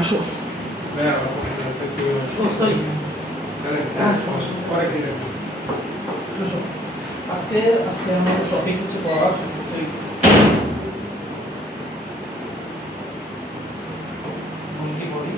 আসো। সরি আজকে আজকে আমাদের টপিক হচ্ছে পড়া ভঙ্গি বলি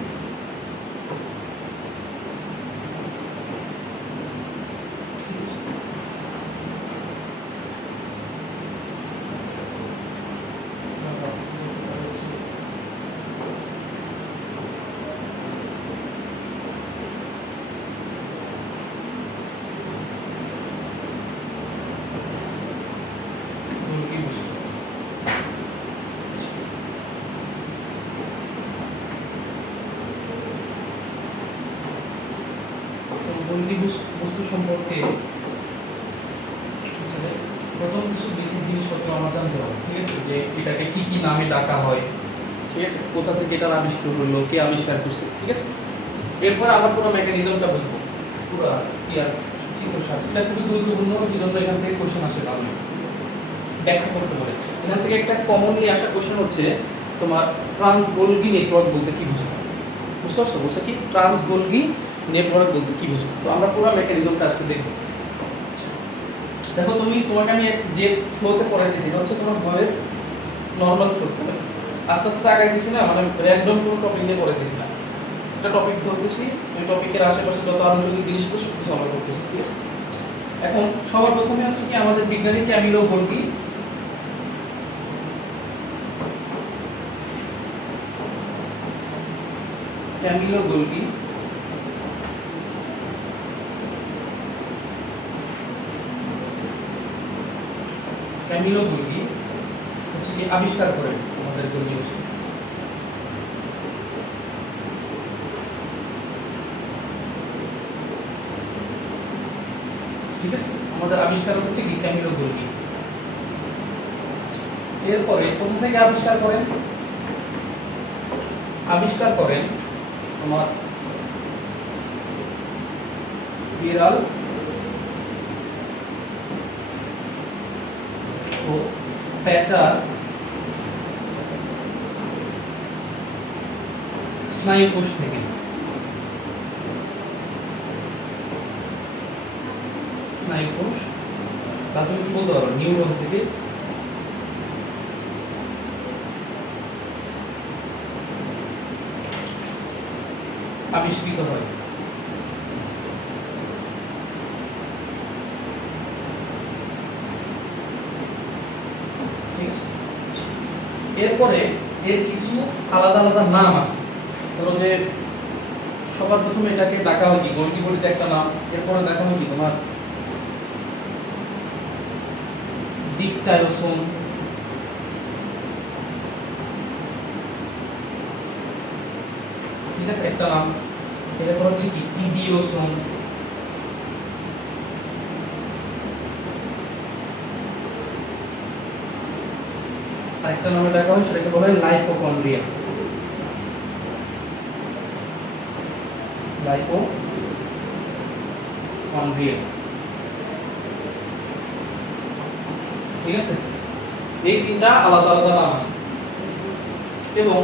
ভঙ্গি বস্তু ভঙ্গি বস্তু সম্পর্কে প্রথম কিছু বেসিক জিনিসপত্র আমার জানতে হবে, ঠিক আছে? যে এটাকে কি কি নামে ডাকা হয়, ঠিক আছে? কোথা থেকে এটার আবিষ্কার হলো, কে আবিষ্কার করছে, ঠিক আছে? এরপর আবার পুরো মেকানিজমটা বুঝবো, পুরো ইয়ার চিত্রসাথ। এটা খুবই গুরুত্বপূর্ণ, এই জন্য এখান থেকে কোশ্চেন আসে ভালো ব্যাখ্যা করতে পারে। এখান থেকে একটা কমনলি আসা কোশ্চেন হচ্ছে তোমার ট্রান্সগোলগি নেটওয়ার্ক বলতে কি বুঝো? বুঝতে পারছো? বলছে কি ট্রান্সগোলগি নেটওয়ার্ক বলতে কি বুঝো? তো আমরা পুরো মেকানিজমটা আজকে দেখবো। দেখো তোমাকে আমি যে ফ্লোতে পড়াইতেছি এটা হচ্ছে তোমার বইয়ের নর্মাল ফ্লো। আস্তে আস্তে আগাইতেছি না, মানে র্যান্ডম কোনো টপিক নিয়ে পড়াইতেছি না। একটা টপিক ধরতেছি, ওই টপিকের আশেপাশে যত আনুষঙ্গিক জিনিস আছে সব কিছু আমরা করতেছি, ঠিক আছে? এখন সবার প্রথমে হচ্ছে কি আমাদের বিজ্ঞানী Camilo Golgi Camilo Golgi Camilo Golgi হচ্ছে কি আবিষ্কার করেন আমাদের গোলগি বস্তু। ঠিক আছে, আমাদের আবিষ্কার হচ্ছে কি ক্যামিলো গোলগি। এরপরে কোথা থেকে আবিষ্কার করেন? আবিষ্কার করেন আমার বিড়াল ও প্যাঁচার স্নায়ুকোষ থেকে। স্নায়ুকোষ তা তুমি কি বলতে পারো? নিউরন থেকে আবিষ্কৃত হয়। ঠিক আছে, এরপরে এর কিছু আলাদা আলাদা নাম আছে। ধরো যে সবার প্রথমে এটাকে ডাকা হয় কি গোলগি বলিতে একটা নাম, এরপরে দেখা হয় কি তোমার ডিপটাইরোসোম, ঠিক আছে একটা নাম। এরপর হচ্ছে কি ইডিওসোম, আরেকটা নামে ডাকা হয় সেটাকে বলা হয় লাইপোকন্ড্রিয়া। লাইপোকন্ড্রিয়া, ঠিক আছে? এই তিনটা আলাদা আলাদা নাম আছে। এবং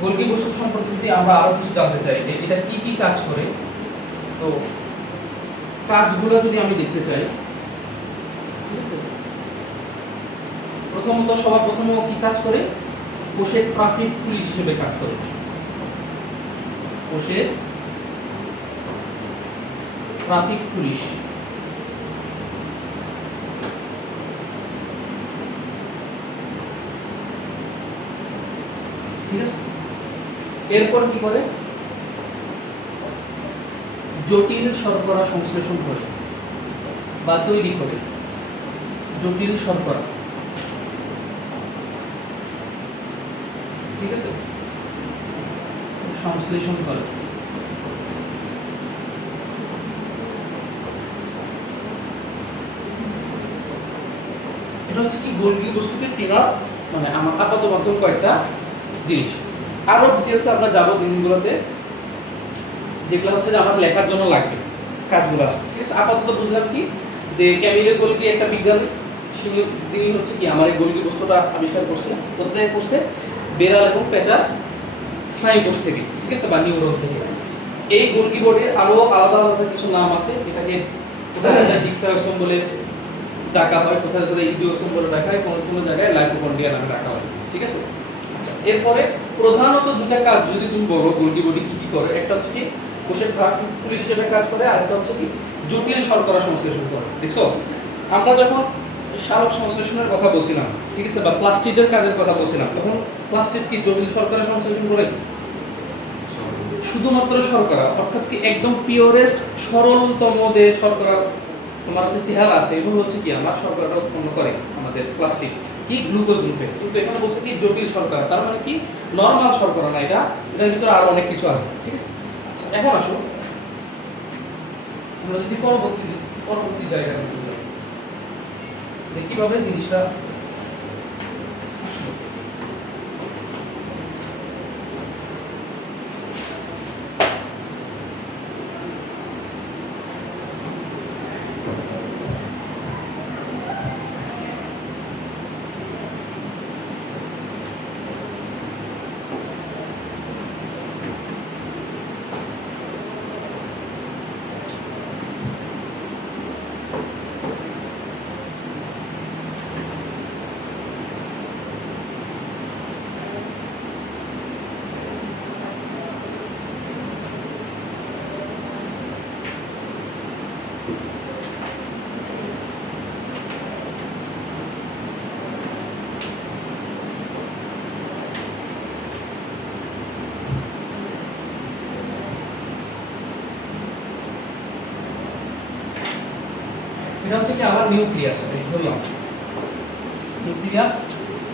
গোলগি বস্তু সম্পর্কে যদি আমরা আরো কিছু জানতে চাই যে এটা কি কি কাজ করে, তো কাজগুলো যদি আমি দেখতে চাই, ঠিক আছে? প্রথমত সবার প্রথমে ও কি কাজ করে? কোষের ট্রাফিক পুলিশ হিসেবে কাজ করে। কোষের ট্রাফিক পুলিশ, ঠিক আছে? এরপর কি করে? জটিল শর্করা সংশ্লেষণ করে বা তৈরি করে। জটিল শর্করা, ঠিক আছে, সংশ্লেষণ করে। এটা হচ্ছে কি গোলগি বস্তুকে চেনার মানে আমার আপাতত কয়েকটা জিনিস। আরো ডিটেইলসে আমরা যাব দিনগুলোতে, যেগুলো হচ্ছে যে আমার লেখার জন্য লাগবে কাজগুলো, ঠিক আছে? আপাতত বুঝলাম কি যে ক্যামিলো গোলগি একটা বিজ্ঞানী, তিনি হচ্ছে কি আমার এই গোলগি বস্তুটা আবিষ্কার করছে। কোথায় করছে? বেড়াল এবং পেঁচার স্নায়ুকোষ থেকে, ঠিক আছে, বা নিউরন থেকে। এই গোলগি বডির আরো আলাদা আলাদা কিছু নাম আছে, এটাকে কোথায় ডিক্টারসম বলে ডাকা হয়, কোথায় ইডিওসম বলে ডাকা হয়, কোন কোন জায়গায় লাইপোকন্ড্রিয়া নামে ডাকা হয়, ঠিক আছে। আচ্ছা, এরপরে প্রধানত দুটো কাজ যদি তুমি বলো গোলগি বডি কি কি করে, একটা হচ্ছে কি কোষের ট্রাফিক পুলিশ হিসেবে কাজ করে, আর একটা হচ্ছে কি জটিল শর্করা সংশ্লেষণ করে। দেখছো, আমরা যখন সারক সংশ্লেষণের কথা বলছিলাম, ঠিক আছে, বা প্লাস্টিডের কাজের কথা বলছিলাম, তখন প্লাস্টিড কি জটিল শর্করা সংশ্লেষণ করে? শুধুমাত্র শর্করা, অর্থাৎ কি একদম পিওরেস্ট সরলতম যে শর্করা তোমার হচ্ছে চেহারা আছে, এগুলো হচ্ছে কি আমার শর্করাটা উৎপন্ন করে আমাদের প্লাস্টিক কি গ্লুকোজ রূপে। কিন্তু এখানে বলছে কি জটিল শর্করা, তার মানে কি নরমাল শর্করা না, এটার ভিতরে আরো অনেক কিছু আছে, ঠিক আছে। আচ্ছা, এখন আসো আমরা যদি পরবর্তী জায়গায় কিভাবে জিনিসটা এটা হচ্ছে কি আমার নিউক্লিয়াস, এই ধরলাম নিউক্লিয়াস,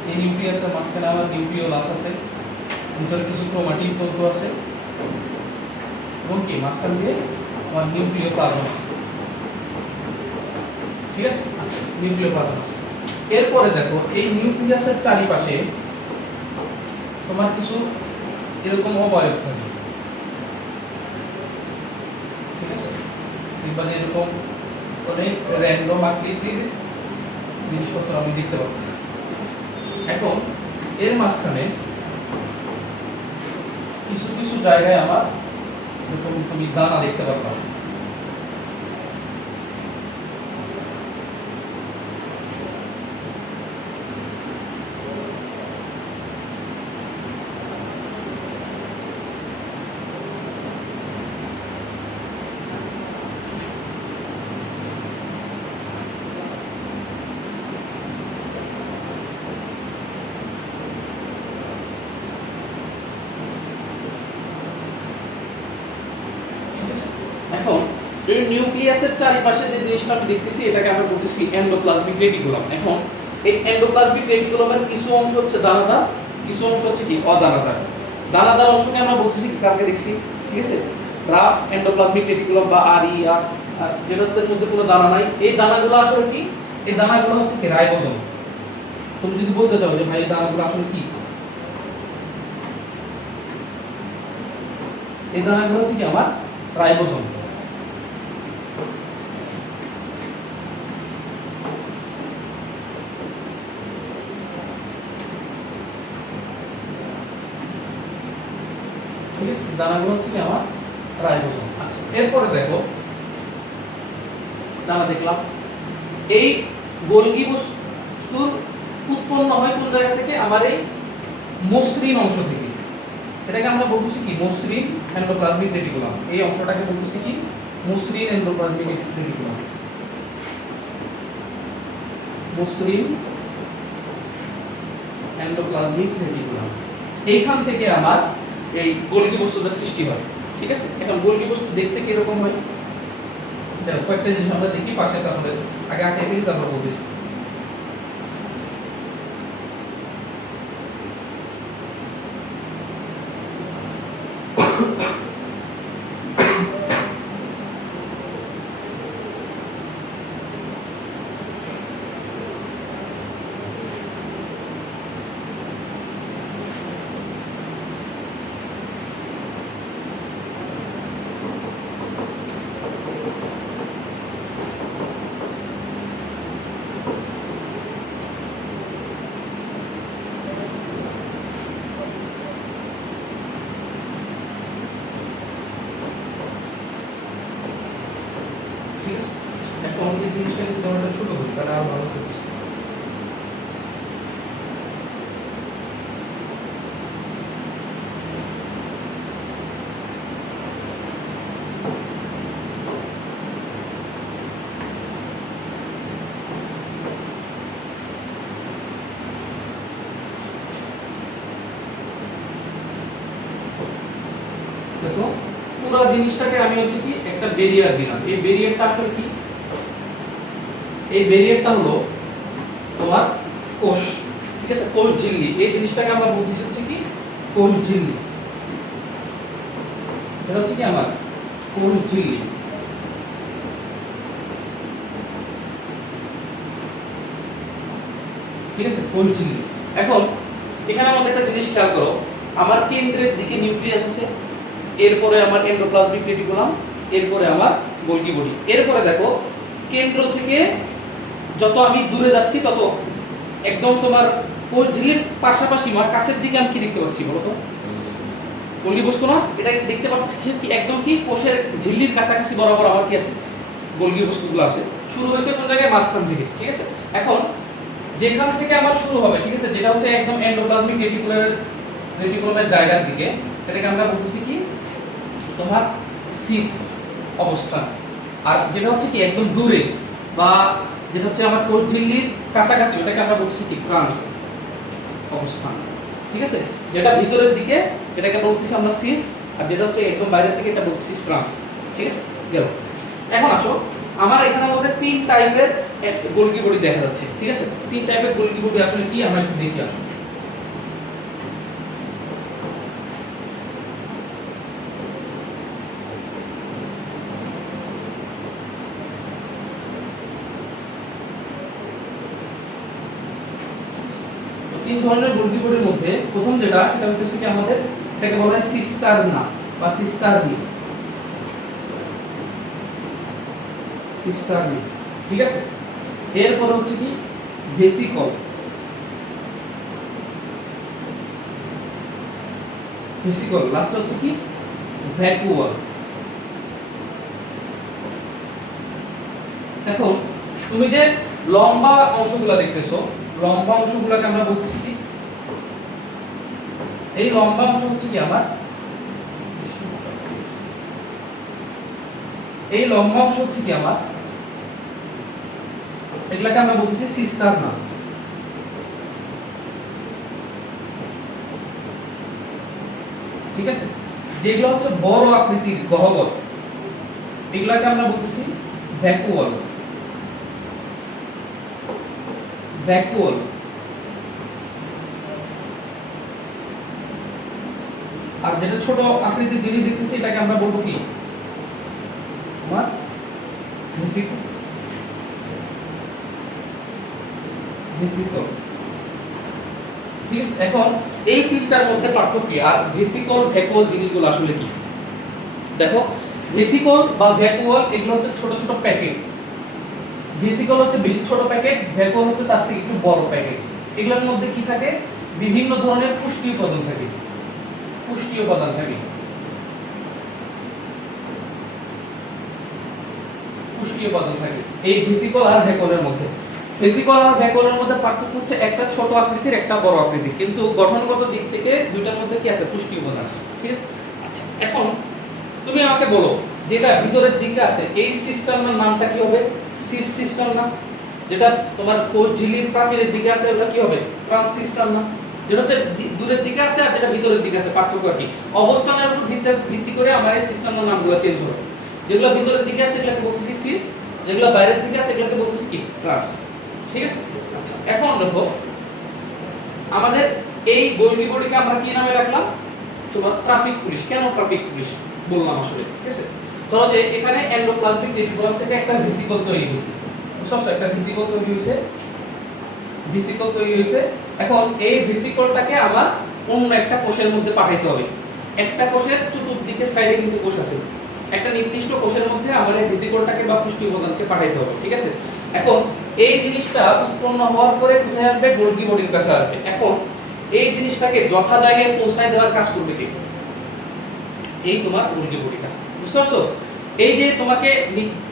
এই নিউক্লিয়াসের মাঝখানে আমার নিউক্লিওলাস আছে, ভিতরে কিছু ক্রোমাটিন তন্তু আছে, এবং কি মাঝখান দিয়ে আমার নিউক্লিওপ্লাজম আছে, ঠিক আছে, নিউক্লিওপ্লাজম আছে। এরপরে দেখো এই নিউক্লিয়াসের চারিপাশে তোমার কিছু এরকম অবয়ব থাকে, ঠিক আছে, এবারে এরকম অনেক র্যান্ডম আকৃতির জিনিসপত্র আমি দেখতে পাচ্ছি। এখন এর মাঝখানে কিছু কিছু জায়গায় আমার এরকম তুমি দানা দেখতে পারবা, এখন এই নিউক্লিয়াসের চারিপাশে যে জিনিসটা আমি দেখতেছি এটাকে আমরা বলতেছি এন্ডোপ্লাজমিক রেটিকুলাম। এখন এই এন্ডোপ্লাজমিক রেটিকুলামের কিছু অংশ হচ্ছে দানাদার, কিছু অংশ হচ্ছে কি অদানাদার। দানাদার অংশকে আমরা বলতেছি কাকে দেখছি, ঠিক আছে, রাফ এন্ডোপ্লাজমিক রেটিকুলাম বা আরইআর, যেটার মধ্যে কোনো দানা নাই। এই দানাগুলো আসলে কি, এই দানাগুলো হচ্ছে কি রাইবোজোম। তুমি যদি বলতে চাও যে ভাই এই দানাগুলো আসলে কি, এই দানাগুলো হচ্ছে কি আমার রাইবোজোম। দানাগুলো হচ্ছে কি আমার রাইবোজোম। আচ্ছা, এরপরে দেখো দানা দেখলাম, এই গোলগি বস্তুর উৎপন্ন হয় কোন জায়গা থেকে, আমার এই মসৃণ অংশ থেকে। এটাকে আমরা বলতেছি কি মসৃণ এন্ডোপ্লাজমিক রেটিকুলাম। এই অংশটাকে বলতেছি কি মসৃণ এন্ডোপ্লাজমিক রেটিকুলাম, মসৃণ এন্ডোপ্লাজমিক রেটিকুলাম। এইখান থেকে আমার এই গোলগি বস্তুটার সৃষ্টি হয়, ঠিক আছে। এখন গোলগি বস্তু দেখতে কিরকম হয়, দেখো কয়েকটা জিনিস আমরা দেখি পাশে, তাহলে আগে আঁকে ফেলি তারপর বলতেছি। এখন এই জিনিসটা যদি আমরা শুরু করি তাহলে আরো ভালো হবে। দেখো পুরো জিনিসটাকে আমি হচ্ছে কি একটা ব্যারিয়ার দিলাম। এই ব্যারিয়ারটা আসলে কি? এই ব্যারিয়ারটা হলো তোমার কোষ, ঠিক আছে? কোষ ঝিল্লি। এই জিনিসটাকে আমরা বলতেছি হচ্ছে কি কোষ ঝিল্লি। এটা হচ্ছে কি আমার কোষ ঝিল্লি। ঠিক আছে, কোষ ঝিল্লি। এখন এখানে আমাদের একটা জিনিস খেয়াল করো, আমার কেন্দ্রের দিকে নিউক্লিয়াস আছে, এরপরে আমার এন্ডোপ্লাজমিক রেটিকুলাম, এরপরে আমার গোলজি বডি। এরপরে দেখো কেন্দ্র থেকে যত আমি দূরে যাচ্ছি তত একদম তোমার কোষ ঝিল্লির পাশাপাশি আমার কাছের দিকে আমি কি দেখতে পাচ্ছি বলো তো? গোলজি বস্তু না? এটা দেখতে পাচ্ছি কি একদম কি কোষের ঝিল্লির কাছাকাছি বরাবর আমার কি আছে? গোলজি বস্তুগুলো আছে। শুরু হয়েছে কোন জায়গায়? মাঝখান থেকে, ঠিক আছে? এখন যেখান থেকে আমার শুরু হবে, ঠিক আছে, যেটা হচ্ছে একদম এন্ডোপ্লাজমিক রেটিকুলামের জায়গার দিকে, এটাকে আমরা বলতেছি কি তোমার সিস অবস্থান। আর যেটা হচ্ছে কি একদম দূরে বা যেটা হচ্ছে আমার কোষ ঝিল্লির কাছাকাছি, ওটাকে আমরা বলছি কি ট্রান্স অবস্থান। ঠিক আছে, যেটা ভিতরের দিকে এটাকে বলতেছি আমরা সিস, আর যেটা হচ্ছে একদম বাইরের দিকে এটা বলতেছি ট্রান্স। ঠিক আছে, গেল। এখন আসো, আমার এখানের মধ্যে তিন টাইপের গোলজি বডি দেখা যাচ্ছে। ঠিক আছে, তিন টাইপের গোলজি বডি আসলে কি আমরা একটু দেখি। আসো, তিন ধরনের গোলজি বডির মধ্যে প্রথম যেটা, সেটা হচ্ছে কি আমাদের এটাকে বলা হয় সিস্টারনা বা সিস্টারনি। সিস্টারনি, ঠিক আছে। এরপর হচ্ছে কি ভেসিকল। ভেসিকল লাস্ট হচ্ছে কি ভ্যাকুয়াল। এখন তুমি যে লম্বা অংশগুলো দেখতেছো, লম্বা অংশগুলোকে আমরা বলতেছি কি, এই লম্বা অংশ হচ্ছে কি আমার, এই লম্বা অংশ হচ্ছে কি আমার, এগুলাকে আমরা বলতেছি সিস্টারনা। ঠিক আছে, যেগুলো হচ্ছে বড় আকৃতির গহ্বর, এগুলাকে আমরা বলতেছি ভ্যাকুয়াল। ভ্যাকুয়াল। আর যেটা ছোট আকৃতির জিনিস দেখতেছি, এটাকে আমরা বলবো কি আমার ভেসিকল। ভেসিকল, ঠিক আছে। এখন এই তিনটার মধ্যে পার্থক্য আর ভেসিকল ভ্যাকুয়াল জিনিসগুলো আসলে কি? দেখো, ভেসিকল বা ভ্যাকুয়াল এগুলো হচ্ছে ছোট ছোট প্যাকেট। ভেসিকল হচ্ছে বেশি ছোট প্যাকেট, ভ্যাকুয়াল হচ্ছে তার থেকে একটু বড় প্যাকেট। এগুলোর মধ্যে কি থাকে? বিভিন্ন ধরনের পুষ্টি উপাদান থাকে। পুষ্টি উপাদান থাকে। পুষ্টি উপাদান থাকে এই ভেসিকল আর ভ্যাকুয়ালের মধ্যে। ভেসিকল আর ভ্যাকুয়ালের মধ্যে পার্থক্য হচ্ছে একটা ছোট আকৃতির, একটা বড় আকৃতির, কিন্তু গঠনগত দিক থেকে দুইটার মধ্যে কি আছে? পুষ্টি উপাদান আছে। ঠিক আছে, আচ্ছা। এখন তুমি আমাকে বলো, যেটা ভিতরের দিকে আছে এই সিস্টেমের নামটা কি হবে? সিস সিস্টেম না? যেটা তোমার কোষ ঝিল্লির প্রাচীরের দিকে আছে ওটা কি হবে? ট্রান্স সিস্টেম না? যেটা হচ্ছে দূরের দিকে আছে আর যেটা ভিতরের দিকে আছে, পার্থক্য কি? অবস্থানের উপর ভিত্তি করে আমার এই সিস্টেমের নামগুলো চেঞ্জ হবে। যেগুলো ভিতরের দিকে আছে এগুলোকে বলতেছি সিস, যেগুলো বাইরের দিকে আছে এগুলোকে বলতেছি কি? ট্রান্স। ঠিক আছে, আচ্ছা। এখন দেখো, আমাদের এই গোলজি বডিকে আমরা কি নামে রাখলাম? তোমার ট্রাফিক পুলিশ। কেন ট্রাফিক পুলিশ বললাম আসলে? ঠিক আছে, ধরো যে এখানে এন্ডোপ্লাজমিক রেটিকুলাম থেকে একটা ভেসিকল তৈরি হয়েছে, বুঝছো? একটা ভেসিকল তৈরি হয়েছে, ভেসিকল তৈরি হয়েছে। এখন এই ভেসিকলটাকে আমার অন্য একটা কোষের মধ্যে পাঠাইতে হবে। একটা কোষের চতুর্দিকে সাইডে কিন্তু কোষ আছে, একটা নির্দিষ্ট কোষের মধ্যে আমার এই ভেসিকলটাকে বা পুষ্টি উপাদানকে পাঠাইতে হবে। ঠিক আছে, এখন এই জিনিসটা উৎপন্ন হওয়ার পরে কোথায় আসবে? গোলজি বডির কাছে আসবে। এখন এই জিনিসটাকে যথা জায়গায় পৌঁছায় দেওয়ার কাজ করবে কে? এই তোমার গোলজি বডিটা, বুঝতে পারছো? এই যে তোমাকে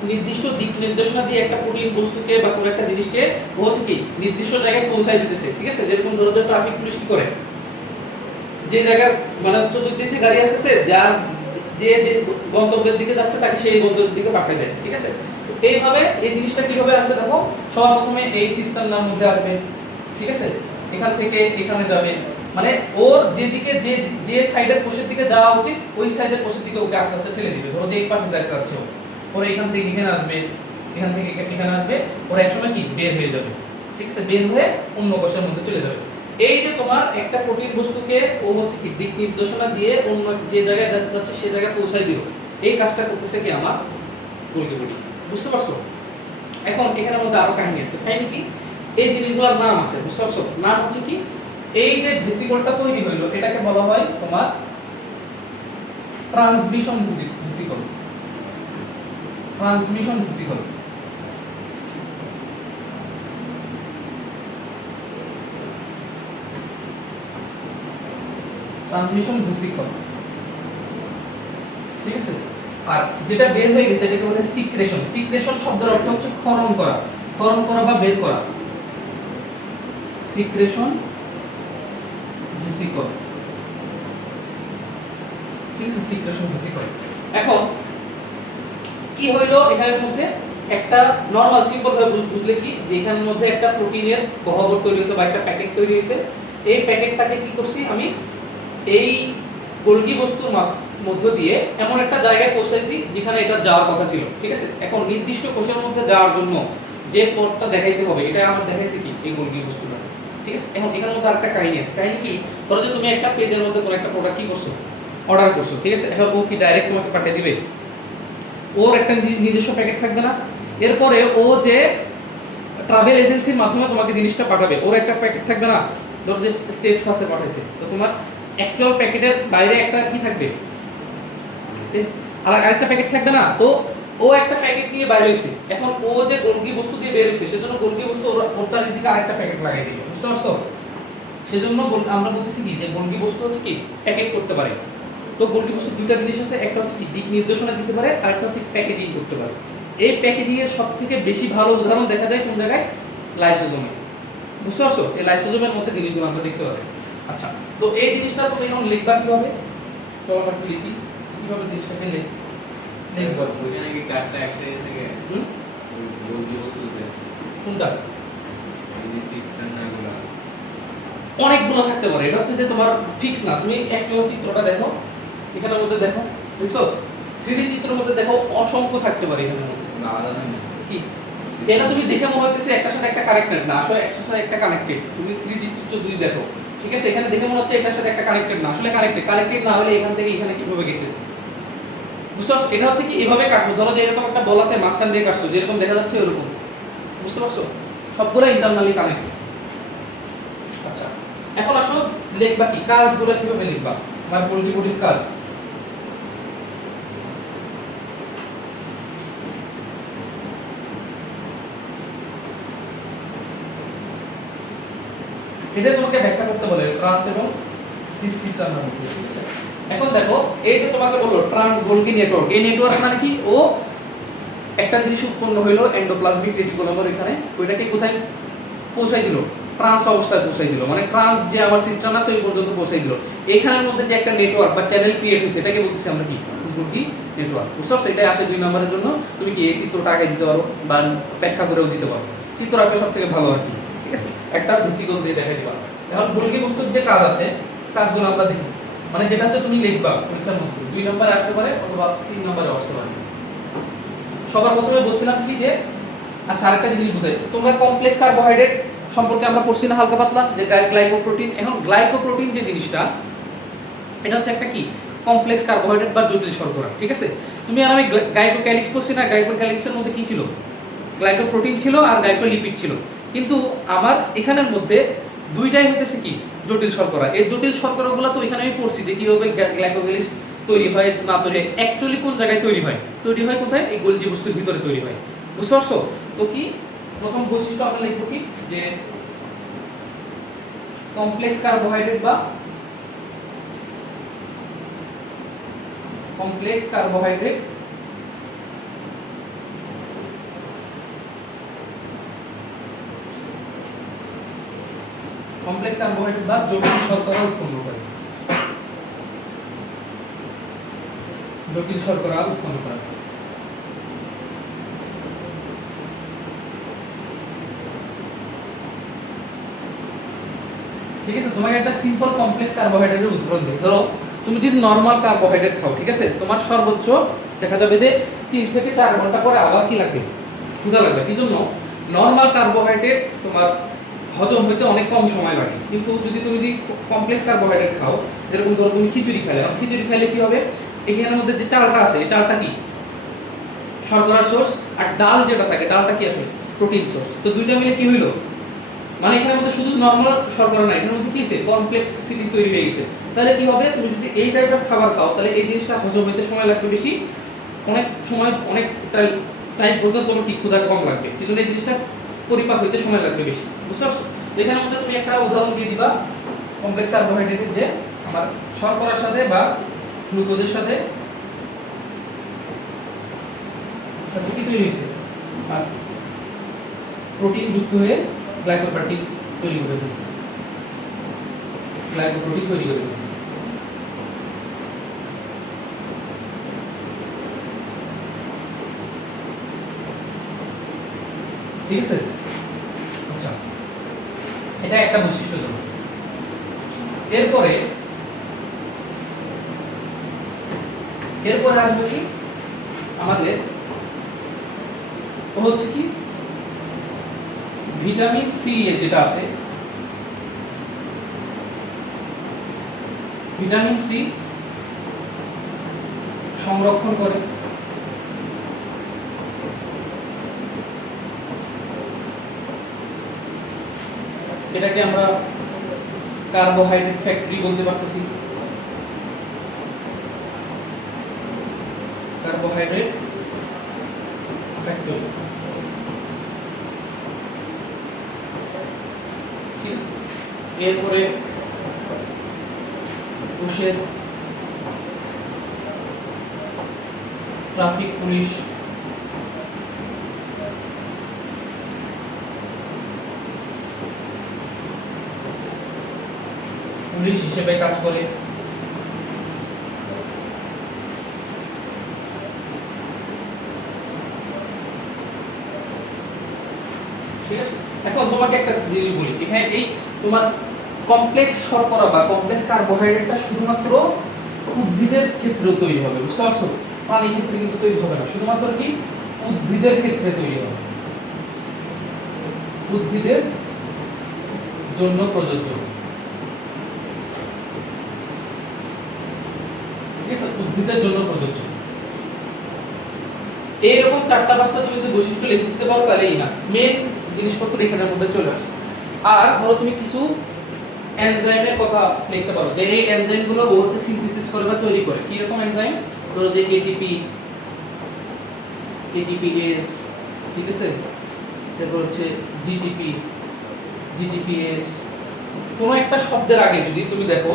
নির্দিষ্ট দিক নির্দেশনা দিয়ে একটা প্রোটিন বস্তুকে বা কোনো একটা জিনিসকে ও হচ্ছে কি নির্দিষ্ট জায়গায় পৌঁছায় দিতেছে, ঠিক আছে? যেরকম ধরো যে ট্রাফিক পুলিশ কি করে, যে জায়গার মানে চতুর্দিক থেকে গাড়ি আসতেছে, যার যে যে গন্তব্যের দিকে যাচ্ছে তাকে সেই গন্তব্যের দিকে পাঠিয়ে দেয়, ঠিক আছে? তো এইভাবে এই জিনিসটা কিভাবে আসবে দেখো, সবার প্রথমে এই সিস্টেমটার মধ্যে আসবে, ঠিক আছে? এখান থেকে এখানে যাবে, মানে ওর যেদিকে যে যে সাইডের কোষের দিকে যাওয়া উচিত ওই সাইডের কোষের দিকে ওকে আস্তে আস্তে ঠেলে দিবে। ধরো যে এই পাশে যাইতে যাচ্ছে ও, পরে এখান থেকে এখানে আসবে, এখান থেকে এখানে আসবে, ওরা একসময় কি বের হয়ে যাবে, ঠিক আছে? বের হয়ে অন্য কোষের মধ্যে চলে যাবে। এই যে তোমার একটা প্রোটিন বস্তুকে ও হচ্ছে কি দিক নির্দেশনা দিয়ে অন্য যে জায়গায় যেতে যাচ্ছে সেই জায়গায় পৌঁছায় দিল, এই কাজটা করতেছে কি আমার গোলজি বডি। বুঝতে পারছো? এখন এখানের মধ্যে আরো কাহিনী আছে। কাহিনী কি? এই জিনিসগুলোর নাম আছে, বুঝতে পারছো? নাম হচ্ছে কি, এই যে ভেসিকলটা তৈরি হইলো এটাকে বলা হয় তোমার transmission vesicle. Transmission vesicle. Transmission vesicle, ঠিক আছে? আর যেটা বের হয়ে গেছে এটাকে বলে সিক্রেশন। সিক্রেশন শব্দের অর্থ হচ্ছে ক্ষরণ করা, ক্ষরণ করা বা বের করা। সিক্রেশন ভেসিকল, ঠিক আছে? Secretion vesicle. এখন কি হইলো এখানের মধ্যে, একটা নরমাল সিম্পল ভাবে বুঝলে কি, যে এখানের মধ্যে একটা প্রোটিনের গহ্বর তৈরি হয়েছে বা একটা প্যাকেট তৈরি হয়েছে। এই প্যাকেটটাকে কি করছি আমি, এই গোলজি বস্তুর মধ্য দিয়ে এমন একটা জায়গায় পৌঁছাইছি যেখানে এটা যাওয়ার কথা ছিল, ঠিক আছে? এখন নির্দিষ্ট কোষের মধ্যে যাওয়ার জন্য যে পথটা দেখাইতে হবে এটা আমার দেখাইছে কি এই গোলজি বস্তুটা, ঠিক আছে? এখন এখানের মধ্যে আরেকটা কাহিনী আছে। কাহিনী কি, ধরো যে তুমি একটা পেজের মধ্যে কোনো একটা প্রোডাক্ট কি করছো, অর্ডার করছো, ঠিক আছে? এখন ও কি ডাইরেক্ট তোমাকে পাঠিয়ে দিবে? ওর একটা নিজস্ব প্যাকেট থাকবে না? এরপরে ও যে ট্রাভেল এজেন্সির মাধ্যমে তোমাকে জিনিসটা পাঠাবে, ওর একটা প্যাকেট থাকবে না? ধরো যে স্টেট ফার্স্টে পাঠাইছে, তো তোমার অ্যাকচুয়াল প্যাকেটের বাইরে একটা কি থাকবে, আর আরেকটা প্যাকেট থাকবে না? তো ও একটা প্যাকেট নিয়ে বাইরে হইছে, এখন ও যে গোলগি বস্তু দিয়ে বের হইছে সেজন্য গোলগি বস্তু ওর চারিদিকে আরেকটা প্যাকেট লাগাই দিবে, বুঝতে পারছো? সেজন্য আমরা বলতেছি কি যে গোলগি বস্তু হচ্ছে কি প্যাকেট করতে পারে। তো গোলগি বস্তু দুইটা জিনিস আছে, একটা হচ্ছে কি দিক নির্দেশনা দিতে পারে আর একটা হচ্ছে প্যাকেজিং করতে পারে। এই প্যাকেজিং এর সবথেকে বেশি ভালো উদাহরণ দেখা যায় কোন জায়গায়, লাইসোজোমে। বুঝতে পারছো? এই লাইসোজোমের মধ্যে জিনিসগুলো আমরা দেখতে পাবে। আচ্ছা, তো এই জিনিসটা তুমি এখন লিখবা কিভাবে, তো আমরা কি লিখি, কিভাবে জিনিসটাকে লিখব? ওইখানে নাকি চারটা একসাথে থেকে গোলজি বস্তুতে কোনটা এই সিস্টেম নাগুলো অনেকগুলো থাকতে পারে, এটা হচ্ছে যে তোমার ফিক্স না। তুমি একটা চিত্রটা দেখো, এখানের মধ্যে দেখো, বুঝছো? 3D চিত্রের মধ্যে দেখো অসংখ্য থাকতে পারে এখানের মধ্যে। আলাদা না কি এটা তুমি দেখে মনে হইতেছে একটার সাথে একটা কানেক্টেড না, আসলে একটার সাথে একটা কানেক্টেড। তুমি 3D চিত্র দুই দেখো, ঠিক আছে? এখানে দেখে মনে হচ্ছে একটার সাথে একটা কানেক্টেড না, আসলে কানেক্টেড। কানেক্টেড না হলে এখান থেকে এখানে কিভাবে গেছে, বুঝছো? এটা হচ্ছে কি এভাবে কাটবো, ধরো যে এরকম একটা বল আছে মাঝখান দিয়ে কাটছো, যেরকম দেখা যাচ্ছে এরকম, বুঝতে পারছো? সবগুলো ইন্টারনালি কানেক্টেড। আচ্ছা, এখন আসো লিখবা কি, কাজগুলো কিভাবে লিখবা, আমার গোলজি বডির কাজ। এটা তোমাকে ব্যাখ্যা করতে বলে ট্রান্স এবং সিস্টেম নামে, ঠিক আছে? এখন দেখো এই যে তোমাকে বললো ট্রান্স গোলজি নেটওয়ার্ক, এই নেটওয়ার্ক মানে কি, ও একটা জিনিস উৎপন্ন হইলো এন্ডোপ্লাজমিক রেটিকুলামের এখানে, ওইটাকে কোথায় পৌঁছাই দিল, ট্রান্স অবস্থায় পৌঁছাই দিল, মানে ট্রান্স যে আমার সিস্টেম আছে ওই পর্যন্ত পৌঁছাই দিল। এইখানের মধ্যে যে একটা নেটওয়ার্ক বা চ্যানেল ক্রিয়েট হয়েছে এটাকে বলতেছি আমরা কি, গোলজি নেটওয়ার্ক। বুঝছো? এটাই আসে 2 নম্বরের জন্য। তুমি কি এই চিত্রটা আগে দিতে পারো বা ব্যাখ্যা করেও দিতে পারো, চিত্র আঁকলে সবথেকে ভালো আর কি, ঠিক আছে? একটা ভিসিকল দিয়ে দেখাই দিবা। এখন গোলজি বস্তুর যে কাজ আছে কাজগুলো আমরা দেখি, মানে যেটা হচ্ছে তুমি লিখবা পরীক্ষার মধ্যে 2 নম্বরে আসতে পারে অথবা 3 নম্বরে আসতে পারে। সবার প্রথমে বলছিলাম কি যে, আচ্ছা আরেকটা জিনিস বুঝাই, তোমরা কমপ্লেক্স কার্বোহাইড্রেট সম্পর্কে আমরা পড়ছি না হালকা পাতলা, যে গ্লাইকোপ্রোটিন। এখন গ্লাইকোপ্রোটিন যে জিনিসটা, এটা হচ্ছে একটা কি কমপ্লেক্স কার্বোহাইড্রেট বা জটিল শর্করা, ঠিক আছে? তুমি আর আমি গ্লাইকোক্যালিক্স পড়ছি না, গ্লাইকোক্যালিক্সের মধ্যে কি ছিল, গ্লাইকোপ্রোটিন ছিল আর গ্লাইকোলিপিড ছিল। কিন্তু আমার এখানের মধ্যে দুইটাই হতেছে কি জটিল শর্করা। এই জটিল শর্করাগুলো তো এখানে আমি পড়ছি যে কিভাবে গ্লাইকোক্যালিক্স তৈরি হয় না তৈরি হয়, অ্যাকচুয়ালি কোন জায়গায় তৈরি হয়, তৈরি হয় কোথায়, এই গোলজি বস্তুর ভিতরে তৈরি হয়। বুঝতে পারছো? তো কি প্রথম বৈশিষ্ট্য আমরা লিখবো কি, যে কমপ্লেক্স কার্বোহাইড্রেট বা কমপ্লেক্স কার্বোহাইড্রেট কমপ্লেক্স কার্বোহাইড্রেট বা জটিল শর্করা উৎপন্ন করে। জটিল শর্করা উৎপন্ন করে। ঠিক আছে, তোমাকে একটা সিম্পল কমপ্লেক্স কার্বোহাইড্রেটের উদাহরণ দিই। ধরো তুমি যদি নরমাল কার্বোহাইড্রেট খাও, ঠিক আছে, তোমার সর্বোচ্চ দেখা যাবে যে 3 থেকে 4 ঘন্টা পরে আবার কি লাগবে, ক্ষুধা লাগবে। এই জন্য নরমাল কার্বোহাইড্রেট তোমার হজম হইতে অনেক কম সময় লাগে। কিন্তু যদি তুমি কমপ্লেক্স কার্বোহাইড্রেট খাও, যেরকম ধরো তুমি খিচুড়ি খাইলে, খিচুড়ি খাইলে কি হবে, এখানের মধ্যে যে চালটা আছে এই চালটা কি শর্করার সোর্স, আর ডাল যেটা থাকে ডালটা কি আছে প্রোটিন সোর্স। তো দুইটা মিলে কি হইলো, মানে এখানের মধ্যে শুধু নরমাল শর্করা না, এখানের মধ্যে কি আছে কমপ্লেক্সিটি তৈরি হয়ে গেছে। তাহলে কি হবে, তুমি যদি এই টাইপের খাবার খাও তাহলে এই জিনিসটা হজম হতে সময় লাগবে বেশি, অনেক সময় অনেকটা টাইম পর্যন্ত তোমার কি ক্ষুধা কম লাগবে। এই জন্য এই জিনিসটা পরিপাক হতে সময় লাগবে বেশি, বুঝতে পারছো? তো এখানের মধ্যে তুমি একটা উদাহরণ দিয়ে দিবা কমপ্লেক্স কার্বোহাইড্রেটের, যে আমার শর্করার সাথে বা গ্লুকোজের সাথে কি তৈরি হয়েছে, আর প্রোটিন যুক্ত হয়ে গ্লাইকোপ্রোটিন তৈরি করে ফেলছে, গ্লাইকোপ্রোটিন তৈরি করে ফেলছে। ঠিক আছে, আচ্ছা, এটা একটা বৈশিষ্ট্য হলো। এরপরে আসবে কি আমাদের হচ্ছে কি ভিটামিন সি এর যেটা আছে, ভিটামিন সি সংরক্ষণ করে। এটাকে আমরা কার্বোহাইড্রেট ফ্যাক্টরি বলতে পারতেছি, কার্বোহাইড্রেট ফ্যাক্টরি। ঠিক আছে, এরপরে কোষের ট্রাফিক পুলিশ, পুলিশ হিসেবে কাজ করে। ঠিক আছে, এখন তোমাকে একটা জিনিস বলি, এখানে এই তোমার কমপ্লেক্স শর্করা বা কমপ্লেক্স কার্বোহাইড্রেটটা শুধুমাত্র উদ্ভিদের ক্ষেত্রে তৈরি হবে, বুঝতে পারছো? প্রাণীর ক্ষেত্রে কিন্তু তৈরি হবে না, শুধুমাত্র কি উদ্ভিদের ক্ষেত্রে তৈরি হবে, উদ্ভিদের জন্য প্রযোজ্য। ঠিক আছে, উদ্ভিদের জন্য প্রযোজ্য। এইরকম 4-5টা তুমি যদি বৈশিষ্ট্য লিখে দিতে পারো তাহলেই না, মেন জিনিসপত্র এখানের মধ্যে চলে আসে। আর ধরো তুমি কিছু এনজাইমের কথা লিখতে পারো, যে এই এনজাইমগুলো ও হচ্ছে সিনথেসিস করে বা তৈরি করে। কি রকম এনজাইম, ধরো যে এটিপি, এটিপিএস, ঠিক আছে, তারপর হচ্ছে জিটিপি, জিটিপিএস। কোনো একটা শব্দের আগে যদি তুমি দেখো,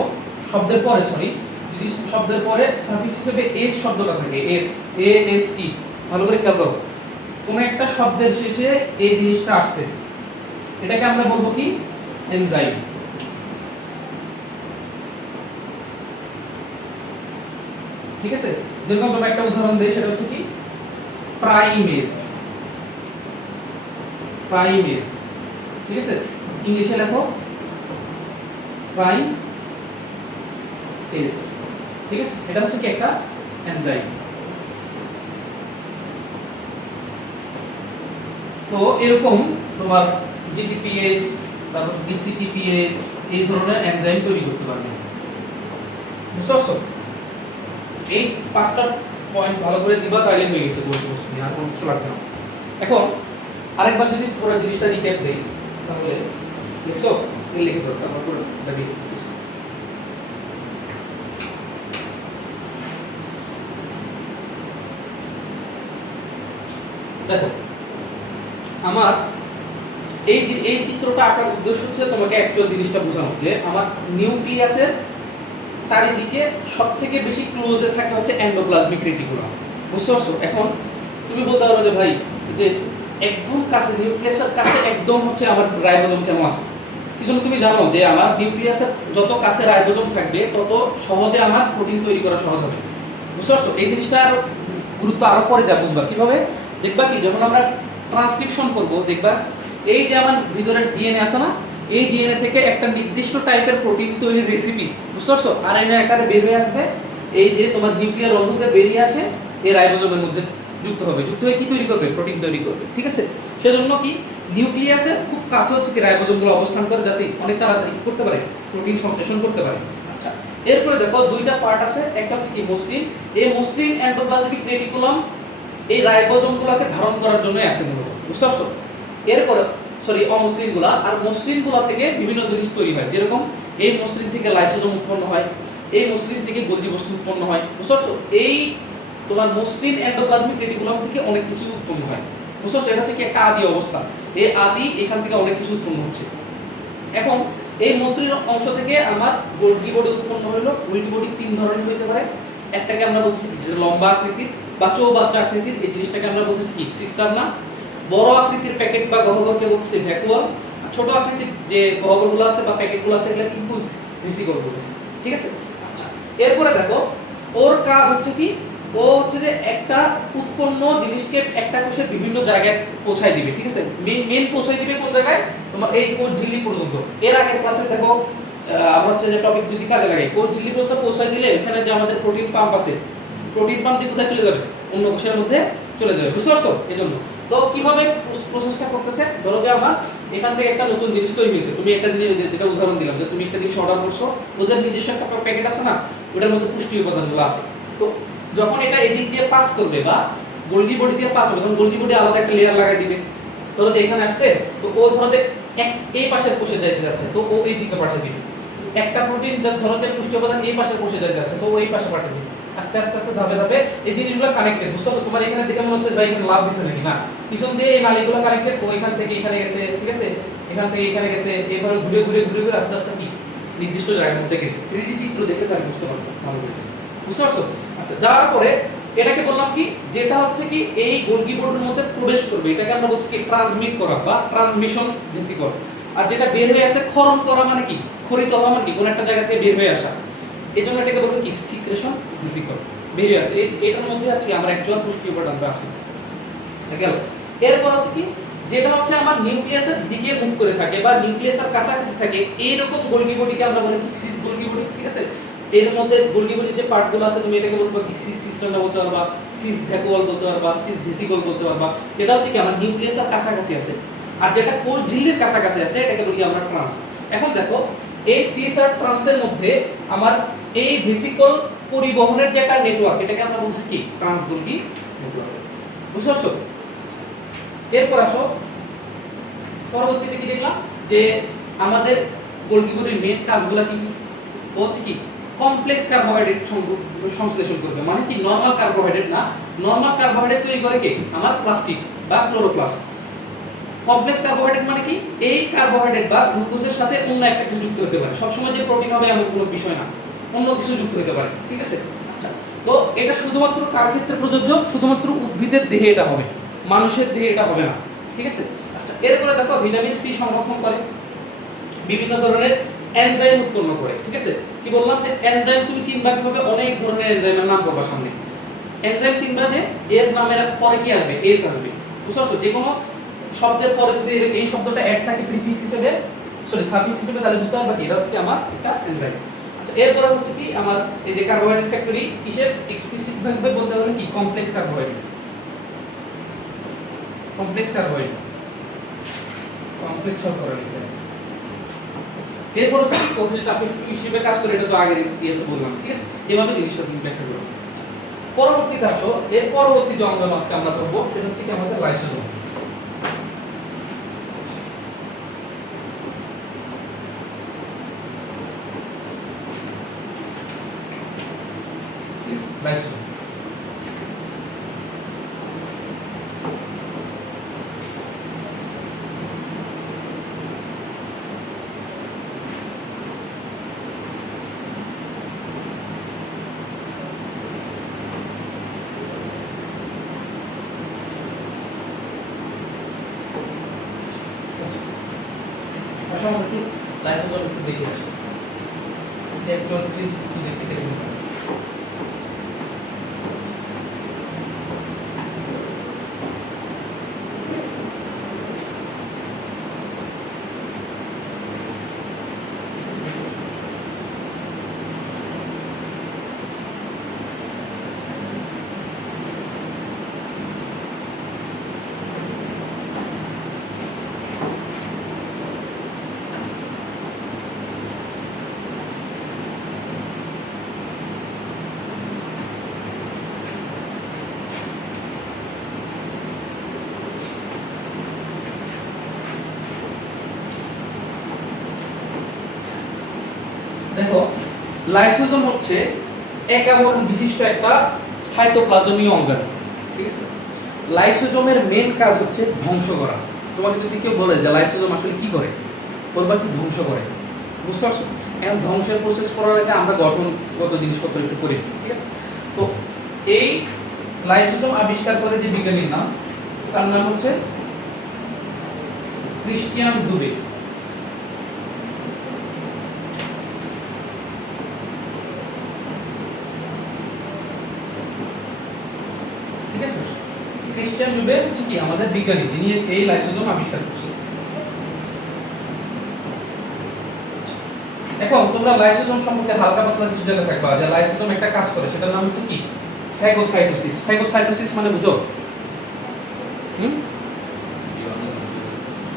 শব্দের পরে সরি, যদি শব্দের পরে সাফিক্স হিসেবে এস শব্দটা থাকে, এস, এ এস ই, ভালো করে খেয়াল করো, কোনো একটা শব্দের শেষে এই জিনিসটা আসছে, এটাকে আমরা বলবো কি এনজাইম। ঠিক আছে, যেরকম তোমার একটা উদাহরণ দেই, সেটা হচ্ছে কি প্রাইমেজ, প্রাইমেজ। ঠিক আছে, ইংলিশে লেখো প্রাইমেজ। ঠিক আছে, এটা হচ্ছে কি একটা এনজাইম। তো এরকম তোমার জিটিপিএস, তারপর ডিসিটিপিএস, এই ধরনের এনজাইম তৈরি করতে পারবে, বুঝতে পারছো? এই 5টা পয়েন্ট ভালো করে দিবা, তাহলে হয়ে গেছে বলতে বলছি, আর কোনো কিছু লাগবে না। এখন আরেকবার যদি পুরো জিনিসটা রিক্যাপ দেই, তাহলে দেখছো লিখে দাও, তারপর পুরো দাবি দেখো। আমার এই চিত্রটা আঁকার উদ্দেশ্য হচ্ছে তোমাকে অ্যাকচুয়াল জিনিসটা বোঝানো, যে আমার নিউক্লিয়াসের চারিদিকে সবথেকে বেশি ক্লোজে থাকে হচ্ছে এন্ডোপ্লাজমিক রেটিকুলাম, বুঝতে পারছো? এখন তুমি বলতে পারো যে ভাই, যে একদম কাছে নিউক্লিয়াসের কাছে একদম হচ্ছে আমার রাইবোজোম কেন আছে, এই জন্য তুমি জানো যে আমার নিউক্লিয়াসের যত কাছে রাইবোজোম থাকবে তত সহজে আমার প্রোটিন তৈরি করা সহজ হবে। বুঝতে পারছো? এই জিনিসটা আরো গুরুত্ব আরো পরে যা বুঝবা কিভাবে দেখবা কি যখন আমরা ট্রান্সক্রিপশন করব দেখবা এই যে আমার ভিতরে ডিএনএ আছে না, এই ডিএনএ থেকে একটা নির্দিষ্ট টাইপের প্রোটিন তৈরির রেসিপি, বুঝতে পারছো, আরএনএ আকারে বের হয়ে আসবে, এই যে তোমার নিউক্লিয়ার রন্ধ্র থেকে বেরিয়ে আসে এই রাইবোজোমের মধ্যে যুক্ত হবে, যুক্ত হয়ে কি তৈরি করবে? প্রোটিন তৈরি করবে। ঠিক আছে, সেজন্য কি নিউক্লিয়াসের খুব কাছে হচ্ছে কি রাইবোজোমগুলো অবস্থান করে যাতে অনেক তাড়াতাড়ি কি করতে পারে? প্রোটিন সংশ্লেষণ করতে পারে। আচ্ছা, এরপরে দেখো দুইটা পার্ট আছে, একটা হচ্ছে কি মসলিন, এই মসলিন এন্ডোপ্লাজমিক রেটিকুলাম এই রাইবোজোমগুলোকে ধারণ করার জন্য আছে মূলত, বুঝতে পারছো? এরপরে অমসৃণগুলা, আর মসৃণগুলা থেকে বিভিন্ন জিনিস তৈরি হয়, যেরকম এই মসৃণ থেকে লাইসোজোম উৎপন্ন হয়, এই মসৃণ থেকে গোলজি বস্তু উৎপন্ন হয়, বুঝতে পারছো? এই তোমার মসৃণ এন্ডোপ্লাজমিক রেটিকুলাম থেকে অনেক কিছু উৎপন্ন হয়, বুঝতে পারছো? এটা হচ্ছে কি একটা আদি অবস্থা, এই আদি এখান থেকে অনেক কিছু উৎপন্ন হচ্ছে। এখন এই মসৃণ অংশ থেকে আমার গোলজি বডি উৎপন্ন হলো। গোলজি বডি তিন ধরনের হতে পারে, একটাকে আমরা বলছি যেটা লম্বা আকৃতির বা চৌবাচ্চা আকৃতির, এই জিনিসটাকে আমরা বলছি কি সিস্টারনা। বড় আকৃতির প্যাকেট বা গহ্বরকে বলছে ভ্যাকুয়াল। ছোট আকৃতির যে গহ্বরগুলো আছে বা প্যাকেটগুলো আছে এগুলো কিন্তু ভেসিকল বলছে। ঠিক আছে, আচ্ছা এরপরে দেখো ওর কাজ হচ্ছে কি, ও হচ্ছে যে একটা উৎপন্ন জিনিসকে একটা কোষের বিভিন্ন জায়গায় পৌঁছায় দিবে। ঠিক আছে, মেন পৌঁছায় দিবে কোন জায়গায়? তোমার এই কোষ ঝিল্লি পর্যন্ত। এর আগের ক্লাসে দেখো আমরা হচ্ছে যে টপিক যদি কাজে লাগে, কোষ ঝিল্লি পর্যন্ত পৌঁছায় দিলে এখানে যে আমাদের প্রোটিন পাম্প আছে, প্রোটিন পাম্প দিয়ে কোথায় চলে যাবে? অন্য কোষের মধ্যে চলে যাবে, বুঝতে পারছো? এজন্য তো কিভাবে প্রসেসটা করতেছে, ধরো যে আমার এখান থেকে একটা নতুন জিনিস তৈরি হয়েছে, তুমি একটা জিনিস যেটা উদাহরণ দিলাম যে তুমি একটা জিনিস অর্ডার করছো, ওদের নিজস্ব একটা প্যাকেট আছে না, ওটার মধ্যে পুষ্টি উপাদানগুলো আছে। তো যখন এটা এদিক দিয়ে পাস করবে বা গোলজি বডি দিয়ে পাস হবে, তখন গোলজি বডি আলাদা একটা লেয়ার লাগাই দিবে। ধরো যে এখানে আসছে, তো ও ধরো যে এই পাশের কোষে যাইতে যাচ্ছে, তো ও এই দিকে পাঠিয়ে দিবে। একটা প্রোটিন ধরো যে পুষ্টি উপাদান এই পাশের কোষে যাইতে যাচ্ছে, তো ও এই পাশে পাঠিয়ে দিবে। আস্তে আস্তে আস্তে ধাপে ধাপে এই জিনিসগুলো কানেক্টেড, বুঝতে পারছো? তোমার এখানে দেখে মনে হচ্ছে ভাই এখানে লাভ দিছে নাকি, না, পিছন দিয়ে এই নালীগুলো কানেক্টেড, ও এখান থেকে এখানে গেছে, ঠিক আছে, এখান থেকে এখানে গেছে, এভাবে ঘুরে ঘুরে ঘুরে ঘুরে আস্তে আস্তে কি নির্দিষ্ট জায়গার মধ্যে গেছে। 3D চিত্র দেখে তার বুঝতে পারবো ভালো করে, বুঝতে পারছো? আচ্ছা, যাওয়ার পরে এটাকে বললাম কি, যেটা হচ্ছে কি এই গোলজি বডির মধ্যে প্রবেশ করবে, এটাকে আমরা বলছি কি ট্রান্সমিট করা বা ট্রান্সমিশন ভেসিকল। আর যেটা বের হয়ে আসে ক্ষরণ করা মানে কি, ক্ষরিত হওয়া মানে কি, কোন একটা জায়গা থেকে বের হয়ে আসা, এই জন্য এটাকে বলবো কি সিক্রেশন ভেসিকল। বেরিয়ে আসে এটার মধ্যে আছে আমরা অ্যাকচুয়াল পুষ্টি উপাদানটা আছে। আচ্ছা গেল, এরপর হচ্ছে কি, যেটা হচ্ছে আমার নিউক্লিয়াসের দিকে মুখ করে থাকে বা নিউক্লিয়াসের কাছাকাছি থাকে, এইরকম গোলজি বডিকে আমরা বলি সিস গোলজি বডি। ঠিক আছে, এর মধ্যে গোলজি বডির যে পার্টগুলো আছে তুমি এটাকে বলবো কি সিস সিস্টেমটা বলতে পারবা, সিস ভ্যাকুয়াল বলতে পারবা, সিস ভেসিকল বলতে পারবা। এটা হচ্ছে কি আমার নিউক্লিয়াসের কাছাকাছি আছে। আর যেটা কোষ ঝিল্লির কাছাকাছি আছে এটাকে বলি আমরা ট্রান্স। এখন দেখো এই সিস আর ট্রান্সের মধ্যে আমার এই ভেসিকল পরিবহনের যে একটা নেটওয়ার্ক, এটাকে আমরা বলছি কি ট্রান্স গোলজি নেটওয়ার্ক, বুঝতে পারছো? এরপর আসো পরবর্তীতে কি দেখলাম যে আমাদের গোলজি বডির মেন কাজগুলো কি কি হচ্ছে কি কমপ্লেক্স কার্বোহাইড্রেট সংশ্লেষণ করবে। মানে কি নরমাল কার্বোহাইড্রেট না, নরমাল কার্বোহাইড্রেট তৈরি করে কি আমার প্লাস্টিক বা ক্লোরোপ্লাস্ট। কমপ্লেক্স কার্বোহাইড্রেট মানে কি এই কার্বোহাইড্রেট বা গ্লুকোজের সাথে অন্য একটা কিছু যুক্ত হতে পারে, সবসময় যে প্রোটিন হবে এমন কোনো বিষয় না, অন্য কিছু যুক্ত হতে পারে। ঠিক আছে, আচ্ছা তো এটা শুধুমাত্র কার ক্ষেত্রে প্রযোজ্য? শুধুমাত্র উদ্ভিদের দেহে এটা হবে, মানুষের দেহে এটা হবে না। ঠিক আছে, আচ্ছা এরপরে দেখো ভিটামিন সি সংরক্ষণ করে, বিভিন্ন ধরনের এনজাইম উৎপন্ন করে। ঠিক আছে, কি বললাম যে এনজাইম তুমি চিনবা কিভাবে? অনেক ধরনের এনজাইমের নাম পড়বা সামনে। এনজাইম চিনবা যে এর নামের পরে কি আসবে? এস আসবে, বুঝতে পারছো? যে কোনো শব্দের পরে যদি এই শব্দটা অ্যাড থাকে প্রিফিক্স হিসেবে, সরি সাফিক্স হিসেবে, তাহলে বুঝতে পারবা কি এটা হচ্ছে কি আমার একটা এনজাইম। আচ্ছা এরপরে হচ্ছে কি আমার এই যে কার্বোহাইড্রেট ফ্যাক্টরি কিসের এক্সপ্লিসিট ভাবে বলতে হলে কি complex carbohydrate, complex carbohydrate, complex carbohydrate. এরপর হচ্ছে কি কোষের কাপে হিসেবে কাজ করে, এটা তো আগে দিয়েছে বললাম। ঠিক আছে, এভাবে জিনিসটা তুমি ব্যাখ্যা করো। পরবর্তীতে আসো, এর পরবর্তী যে অঙ্গ আজকে আমরা করব সেটা হচ্ছে কি আমাদের লাইসোজোম। লাইসোজোম লাইসোজোম একটু দেখে আসি। একটু দেখতে গেলে দেখো, লাইসোজোম হচ্ছে একাবরণ বিশিষ্ট একটা সাইটোপ্লাজমীয় অঙ্গাণু, ঠিক আছে? লাইসোজোমের মেন কাজ হচ্ছে ধ্বংস করা। তোমাকে যদি কেউ বলে যে লাইসোজোম আসলে কি করে, বলবা কি ধ্বংস করে, বুঝতে পারছো? এখন ধ্বংসের প্রসেস করার আগে আমরা গঠনগত জিনিসপত্র একটু করি, ঠিক আছে? তো এই লাইসোজোম আবিষ্কার করে যে বিজ্ঞানীর নাম, তার নাম হচ্ছে ক্রিস্টিয়ান ডুবে। ক্রিস্টিয়ান ডুবে হচ্ছে কি আমাদের বিজ্ঞানী, যিনি এই লাইসোজোম আবিষ্কার করেছেন। এখন তোমরা লাইসোজোম সম্পর্কে হালকা পাতলা কিছু জায়গা থাকবা যে লাইসোজোম একটা কাজ করে, সেটার নাম হচ্ছে কি ফ্যাগোসাইটোসিস। ফ্যাগোসাইটোসিস মানে বুঝো?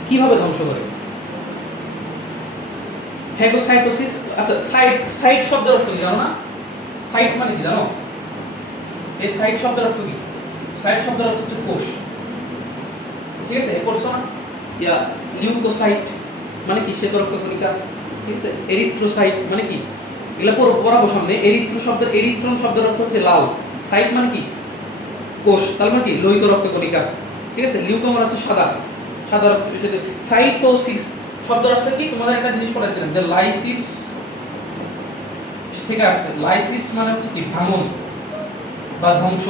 কিভাবে ধ্বংস করে ফ্যাগোসাইটোসিস? আচ্ছা, সাইট শব্দের অর্থ কি জানো না? সাইট মানে কি জানো? এই সাইট শব্দের অর্থ কি? সাইট শব্দের অর্থ হচ্ছে কোষ, ঠিক আছে? পড়ছো না? ইয়া লিউকোসাইট মানে কি? শ্বেতরক্ত কণিকা, ঠিক আছে? এরিথ্রোসাইট মানে কি? এগুলা পড়াবো সামনে। এরিথ্রন শব্দের অর্থ হচ্ছে লাল। সাইট মানে কি? কোষ, তার মানে কি? লোহিত রক্ত কণিকা, ঠিক আছে? লিউকো মানে হচ্ছে সাদা, সাদা রক্ত। সাইটোসিস শব্দের অর্থ কি? তোমাদের একটা জিনিস পড়াইছিলাম যে লাইসিস থেকে আসছে। লাইসিস মানে হচ্ছে কি? ভাঙন বা ধ্বংস,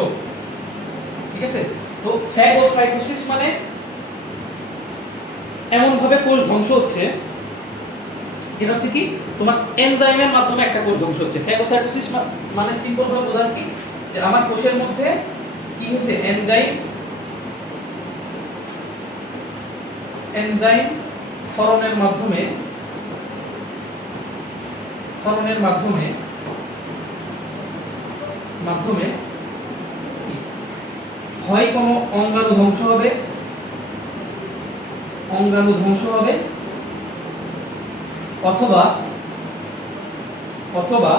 ঠিক আছে? তো ফ্যাগোসাইটোসিস মানে এমন ভাবে কোষ ধ্বংস হচ্ছে যেটা হচ্ছে কি তোমার এনজাইমের মাধ্যমে একটা কোষ ধ্বংস হচ্ছে। ফ্যাগোসাইটোসিস মানে সিম্পল ভাবে বোঝার কি যে আমার কোষের মধ্যে কি হচ্ছে এনজাইম ক্ষরণের মাধ্যমে হয় কোনো অঙ্গাণু ধ্বংস হবে অথবা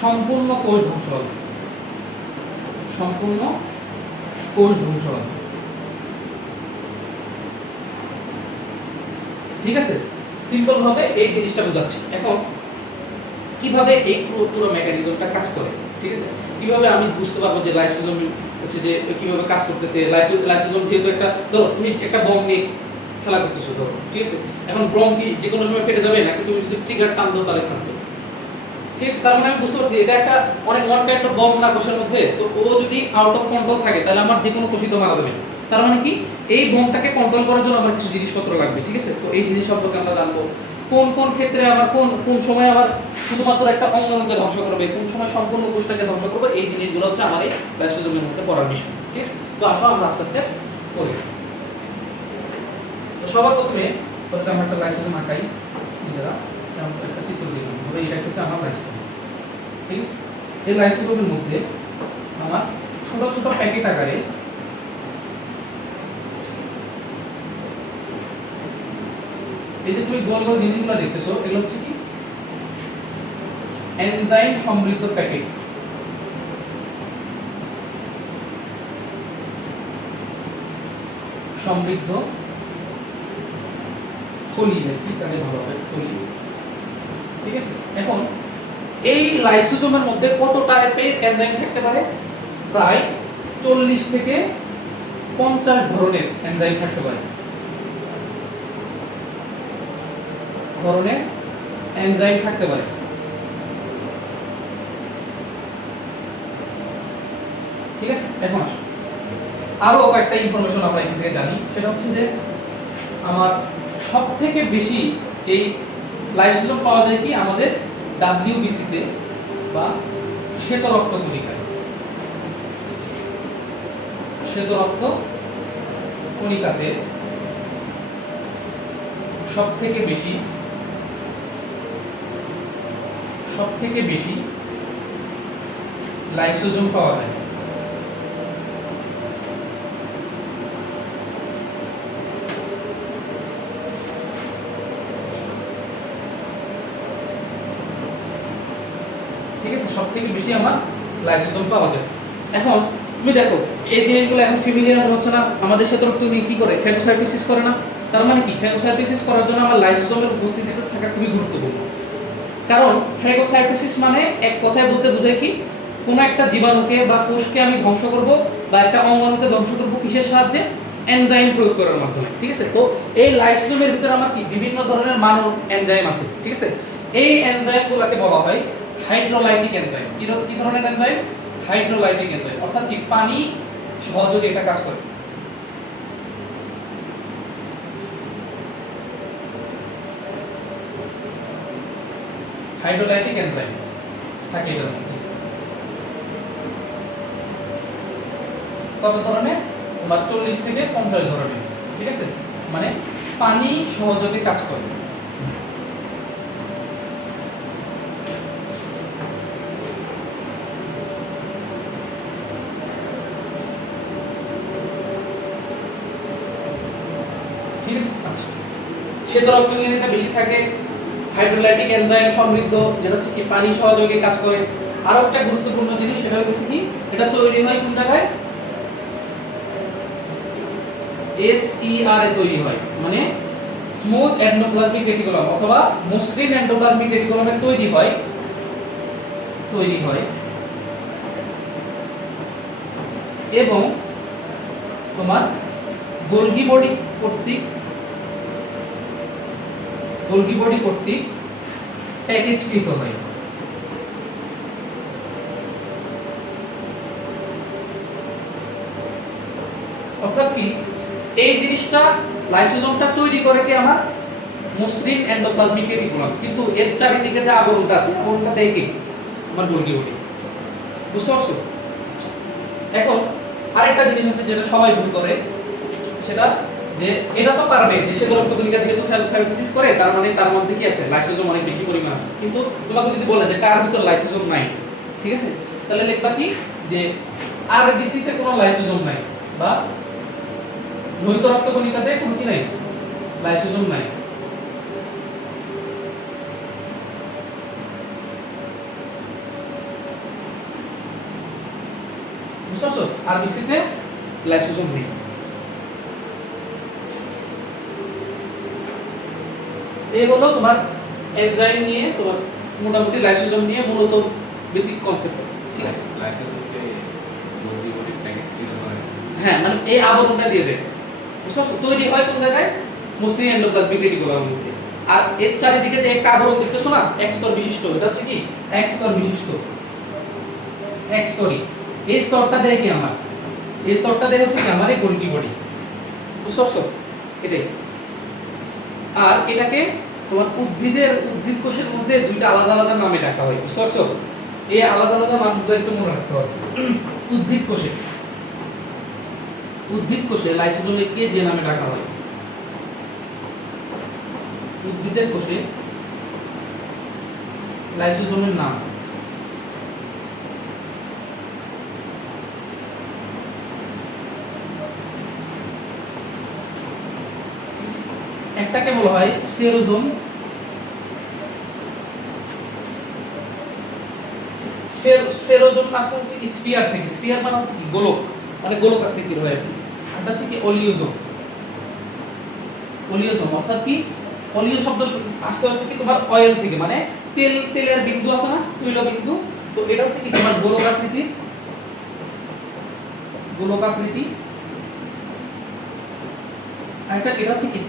সম্পূর্ণ কোষ ধ্বংস হবে। ঠিক আছে? সিম্পল ভাবে এই জিনিসটা বোঝাচ্ছি। এখন কিভাবে এই পুরো মেকানিজমটা কাজ করে, ঠিক আছে? কিভাবে আমি বুঝতে পারবো যে লাইসোজোম হচ্ছে যে কিভাবে কাজ করতেছে। লাইসোজোম যেহেতু একটা, ধরো তুমি একটা বম নিয়ে খেলা করতেছো, ধরো, ঠিক আছে? এখন বম কি যে কোনো সময় ফেটে যাবে নাকি তুমি যদি ট্রিগার টান দাও তাহলে ফাটবে, ঠিক আছে? তার মানে আমি বুঝতে পারছি এটা একটা অনেক ওয়ান কাইন্ড অফ বম না কোষের মধ্যে। তো ও যদি আউট অফ কন্ট্রোল থাকে তাহলে আমার যে কোনো কোষই তো মারা যাবে। তার মানে কি এই বমটাকে কন্ট্রোল করার জন্য আমার কিছু জিনিসপত্র লাগবে, ঠিক আছে? তো এই জিনিস সম্পর্কে আমরা জানবো কোন ক্ষেত্রে আবার কোন সময় আবার শুধুমাত্র একটা অঙ্গকে ধ্বংস করবে, কোন সময় সম্পূর্ণ কোষটাকে ধ্বংস করবে। এই জিনিসগুলো হচ্ছে আমার এই লাইসোজোমের মধ্যে পড়ার বিষয়, ঠিক আছে? তো আসো আমরা আস্তে আস্তে করি। তো সবার প্রথমে আমরা একটা লাইসোজোম আঁকাই নিজেরা। একটা চিত্র দিলাম, ধরো এটা হচ্ছে আমার লাইসোজোম, ঠিক আছে? এই লাইসোজোমের মধ্যে আমার ছোট ছোট প্যাকেট আকারে এই যে তুমি গোল গোল জিনিসগুলো দেখতেছো, এগুলো হচ্ছে কি এনজাইম সমৃদ্ধ প্যাকেট। সমৃদ্ধ থলি, কি তাহলে ভালো হবে, থলি, ঠিক আছে? এখন এই লাইসোজোমের মধ্যে কত টাইপের এনজাইম থাকতে পারে? প্রায় 40 থেকে 50 ধরনের এনজাইম থাকতে পারে। ঠিক আছে? এখন আসো আরো কয়েকটা ইনফরমেশন আমরা এখান থেকে জানি। সেটা হচ্ছে যে আমার সব থেকে বেশি এই লাইসোজোম পাওয়া যায় কি আমাদের WBC তে বা শ্বেত রক্ত কণিকায়। শ্বেত রক্ত কণিকাতে সবথেকে বেশি লাইসোজোম পাওয়া যায়। ঠিক আছে, সবথেকে বেশি আমার লাইসোজোম পাওয়া যায়। এখন তুমি দেখো এই জিনিসগুলো এখন ফ্যামিলিয়ার হচ্ছে না, আমাদের শ্বেত রক্ত কি করে, ফ্যাগোসাইটোসিস করে না। তার মানে কি, ফ্যাগোসাইটোসিস করার জন্য আমার লাইসোজোমের উপস্থিতিতে থাকা খুবই গুরুত্বপূর্ণ। কারণ ফ্যাগোসাইটোসিস মানে এক কথায় বলতে বোঝায় কি, কোনো একটা জীবাণুকে বা কোষকে আমি ধ্বংস করব বা একটা অঙ্গাণুকে ধ্বংস করব কিসের সাহায্যে, এনজাইম প্রয়োগ করার মাধ্যমে। ঠিক আছে, তো এই লাইসোজোমের ভিতরে আমার কি বিভিন্ন ধরনের মানব এনজাইম আছে। ঠিক আছে, এই এনজাইমগুলোকে বলা হয় হাইড্রোলাইটিক এনজাইম। কি ধরনের এনজাইম? হাইড্রোলাইটিক এনজাইম, অর্থাৎ কি পানি সহযোগে এটা কাজ করে। হাইড্রোলাইটিক এনজাইম থাকে এটার মধ্যে। কত ধরনের? তোমার 40 থেকে 50 ধরনের। ঠিক আছে, মানে পানি সহযোগে কাজ করে। ঠিক আছে, আচ্ছা, শ্বেত রক্তকণিকাতে বেশি থাকে হাইড্রোলাইটিক এনজাইম সমৃদ্ধ, যেটা হচ্ছে কি পানি সহযোগে কাজ করে। আরো একটা গুরুত্বপূর্ণ জিনিস, সেটা হচ্ছে কি এটা তৈরি হয় কোন জায়গায়? SER এ তৈরি হয়, মানে স্মুথ এন্ডোপ্লাজমিক রেটিকুলাম অথবা মসৃণ এন্ডোপ্লাজমিক রেটিকুলামে তৈরি হয় এবং তোমার গোলগি বডি কর্তৃক প্যাকেজকৃত হয়। অর্থাৎ কি এই জিনিসটা, লাইসোজোমটা তৈরি করে কি আমার মসৃণ এন্ডোপ্লাজমিক রেটিকুলাম, কিন্তু এর চারিদিকে যে আবরণটা আছে আবরণটা দেয় কি আমার গোলগি বডি। বুঝতে পারছো? এখন আরেকটা জিনিস হচ্ছে যেটা সবাই ভুল করে, সেটা যে এটা তো পারবে যে শ্বেত রক্তকণিকা যেহেতু ফ্যাগোসাইটোসিস করে, তার মানে তার মধ্যে কি আছে, লাইসোজোম অনেক বেশি পরিমাণ আছে। কিন্তু তোমাকে যদি বলে যে কার ভিতর লাইসোজোম নাই, ঠিক আছে, তাহলে লিখবা কি যে আরবিসি তে কোনো লাইসোজোম নাই বা লোহিত রক্তকণিকাতে কোনো কি নাই, লাইসোজোম নাই। বুঝছো? আরবিসি তে লাইসোজোম নেই। এই হলো তোমার এনজাইম নিয়ে, তোমার মোটামুটি লাইসোজোম নিয়ে মূলত বেসিক কনসেপ্ট। ঠিক আছে, লাইসোজোমকে গোলগি বডি প্যাকেজকৃত হয়। হ্যাঁ, মানে এই আবরণটা দিয়ে দেয়। বুঝছো? তৈরি হয় কোন জায়গায়? মসৃণ এন্ডোপ্লাজমিক রেটিকুলামের মধ্যে। আর এর চারিদিকে যে একটা আবরণ দেখতেছো না, এক স্তর বিশিষ্ট, এটা হচ্ছে কি এক স্তর বিশিষ্ট, এক স্তরই। এই স্তরটা দেয় কি আমার, এই স্তরটা দেয় হচ্ছে কি আমার এই গোলগি বডি। বুঝছো? এটাই। আর এটাকে তোমার উদ্ভিদ কোষের মধ্যে দুইটা আলাদা আলাদা নামে ডাকা হয়। বুঝতে পারছো? এই আলাদা আলাদা নামগুলো একটু মনে রাখতে হবে। উদ্ভিদ কোষে লাইসোজোমকে যে নামে ডাকা হয়, উদ্ভিদের কোষে লাইসোজোমের নাম একটাকে বলা হয় স্ফেরোজোম। স্ফেরোজোম আসলে হচ্ছে কি স্ফিয়ার থেকে, স্ফিয়ার মানে হচ্ছে কি গোলক, মানে গোলক আকৃতির হয়। এটা হচ্ছে কি অলিওজোম। অর্থাৎ কি অলিও শব্দ আসছে হচ্ছে কি তোমার অয়েল থেকে, মানে তেলের বিন্দু আছে না, তৈল বিন্দু। তো এটা হচ্ছে কি তোমার গোলক আকৃতি, আর এটা হচ্ছে কি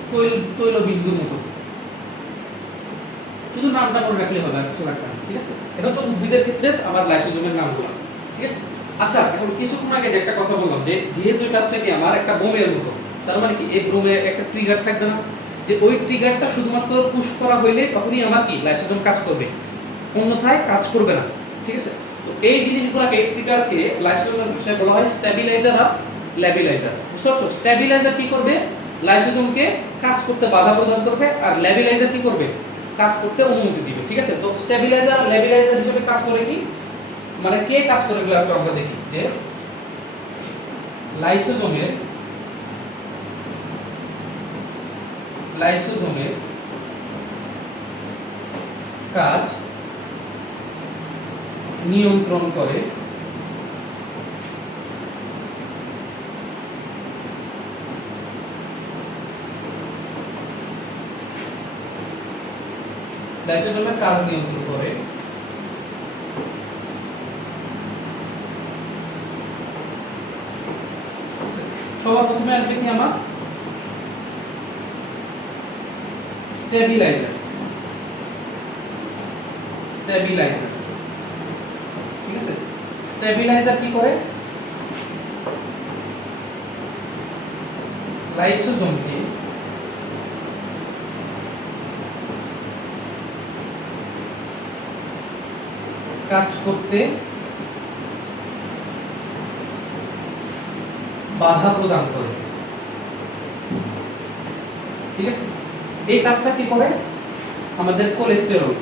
তৈল বিন্দুর মতো। শুধু নামটা মনে রাখলে হবে, আর কিছু রাখতে হবে। ঠিক আছে, এটা হচ্ছে উদ্ভিদের ক্ষেত্রে আবার লাইসোজোমের নামগুলো। ঠিক আছে, আচ্ছা, এখন কিছুক্ষণ আগে যে একটা কথা বললাম যে যেহেতু এটা হচ্ছে কি আমার একটা বোমের মতো, তার মানে কি এই বোমে একটা ট্রিগার থাকবে না, যে ওই ট্রিগারটা শুধুমাত্র পুশ করা হইলে তখনই আমার কি লাইসোজোম কাজ করবে, অন্যথায় কাজ করবে না। ঠিক আছে, তো এই জিনিসগুলোকে ট্রিগারকে লাইসোজোমের ভাষায় বলা হয় স্ট্যাবিলাইজার আর ল্যাবিলাইজার। বুঝতে পারছো? স্ট্যাবিলাইজার কি করবে? লাইসোজোমকে কাজ করতে বাধা প্রদান করবে, আর ল্যাবিলাইজার কি করবে? কাজ করতে অনুমতি দিবে। ঠিক আছে, তো স্ট্যাবিলাইজার আর ল্যাবিলাইজার হিসেবে কাজ করে কি, মানে কে কাজ করে এগুলো একটু আমরা দেখি। যে লাইসোজোমের কাজ নিয়ন্ত্রণ করে লাইসোজোমের কাজ নিয়ন্ত্রণ করে সবার প্রথমে আসবে কি আমার স্টেবিলাইজার। ঠিক আছে, স্টেবিলাইজার কি করে? লাইসোজোমকে কাজ করতে বাধা প্রদান করে। ঠিক আছে, এই কাজটা কি করে? আমাদের কোলেস্টেরল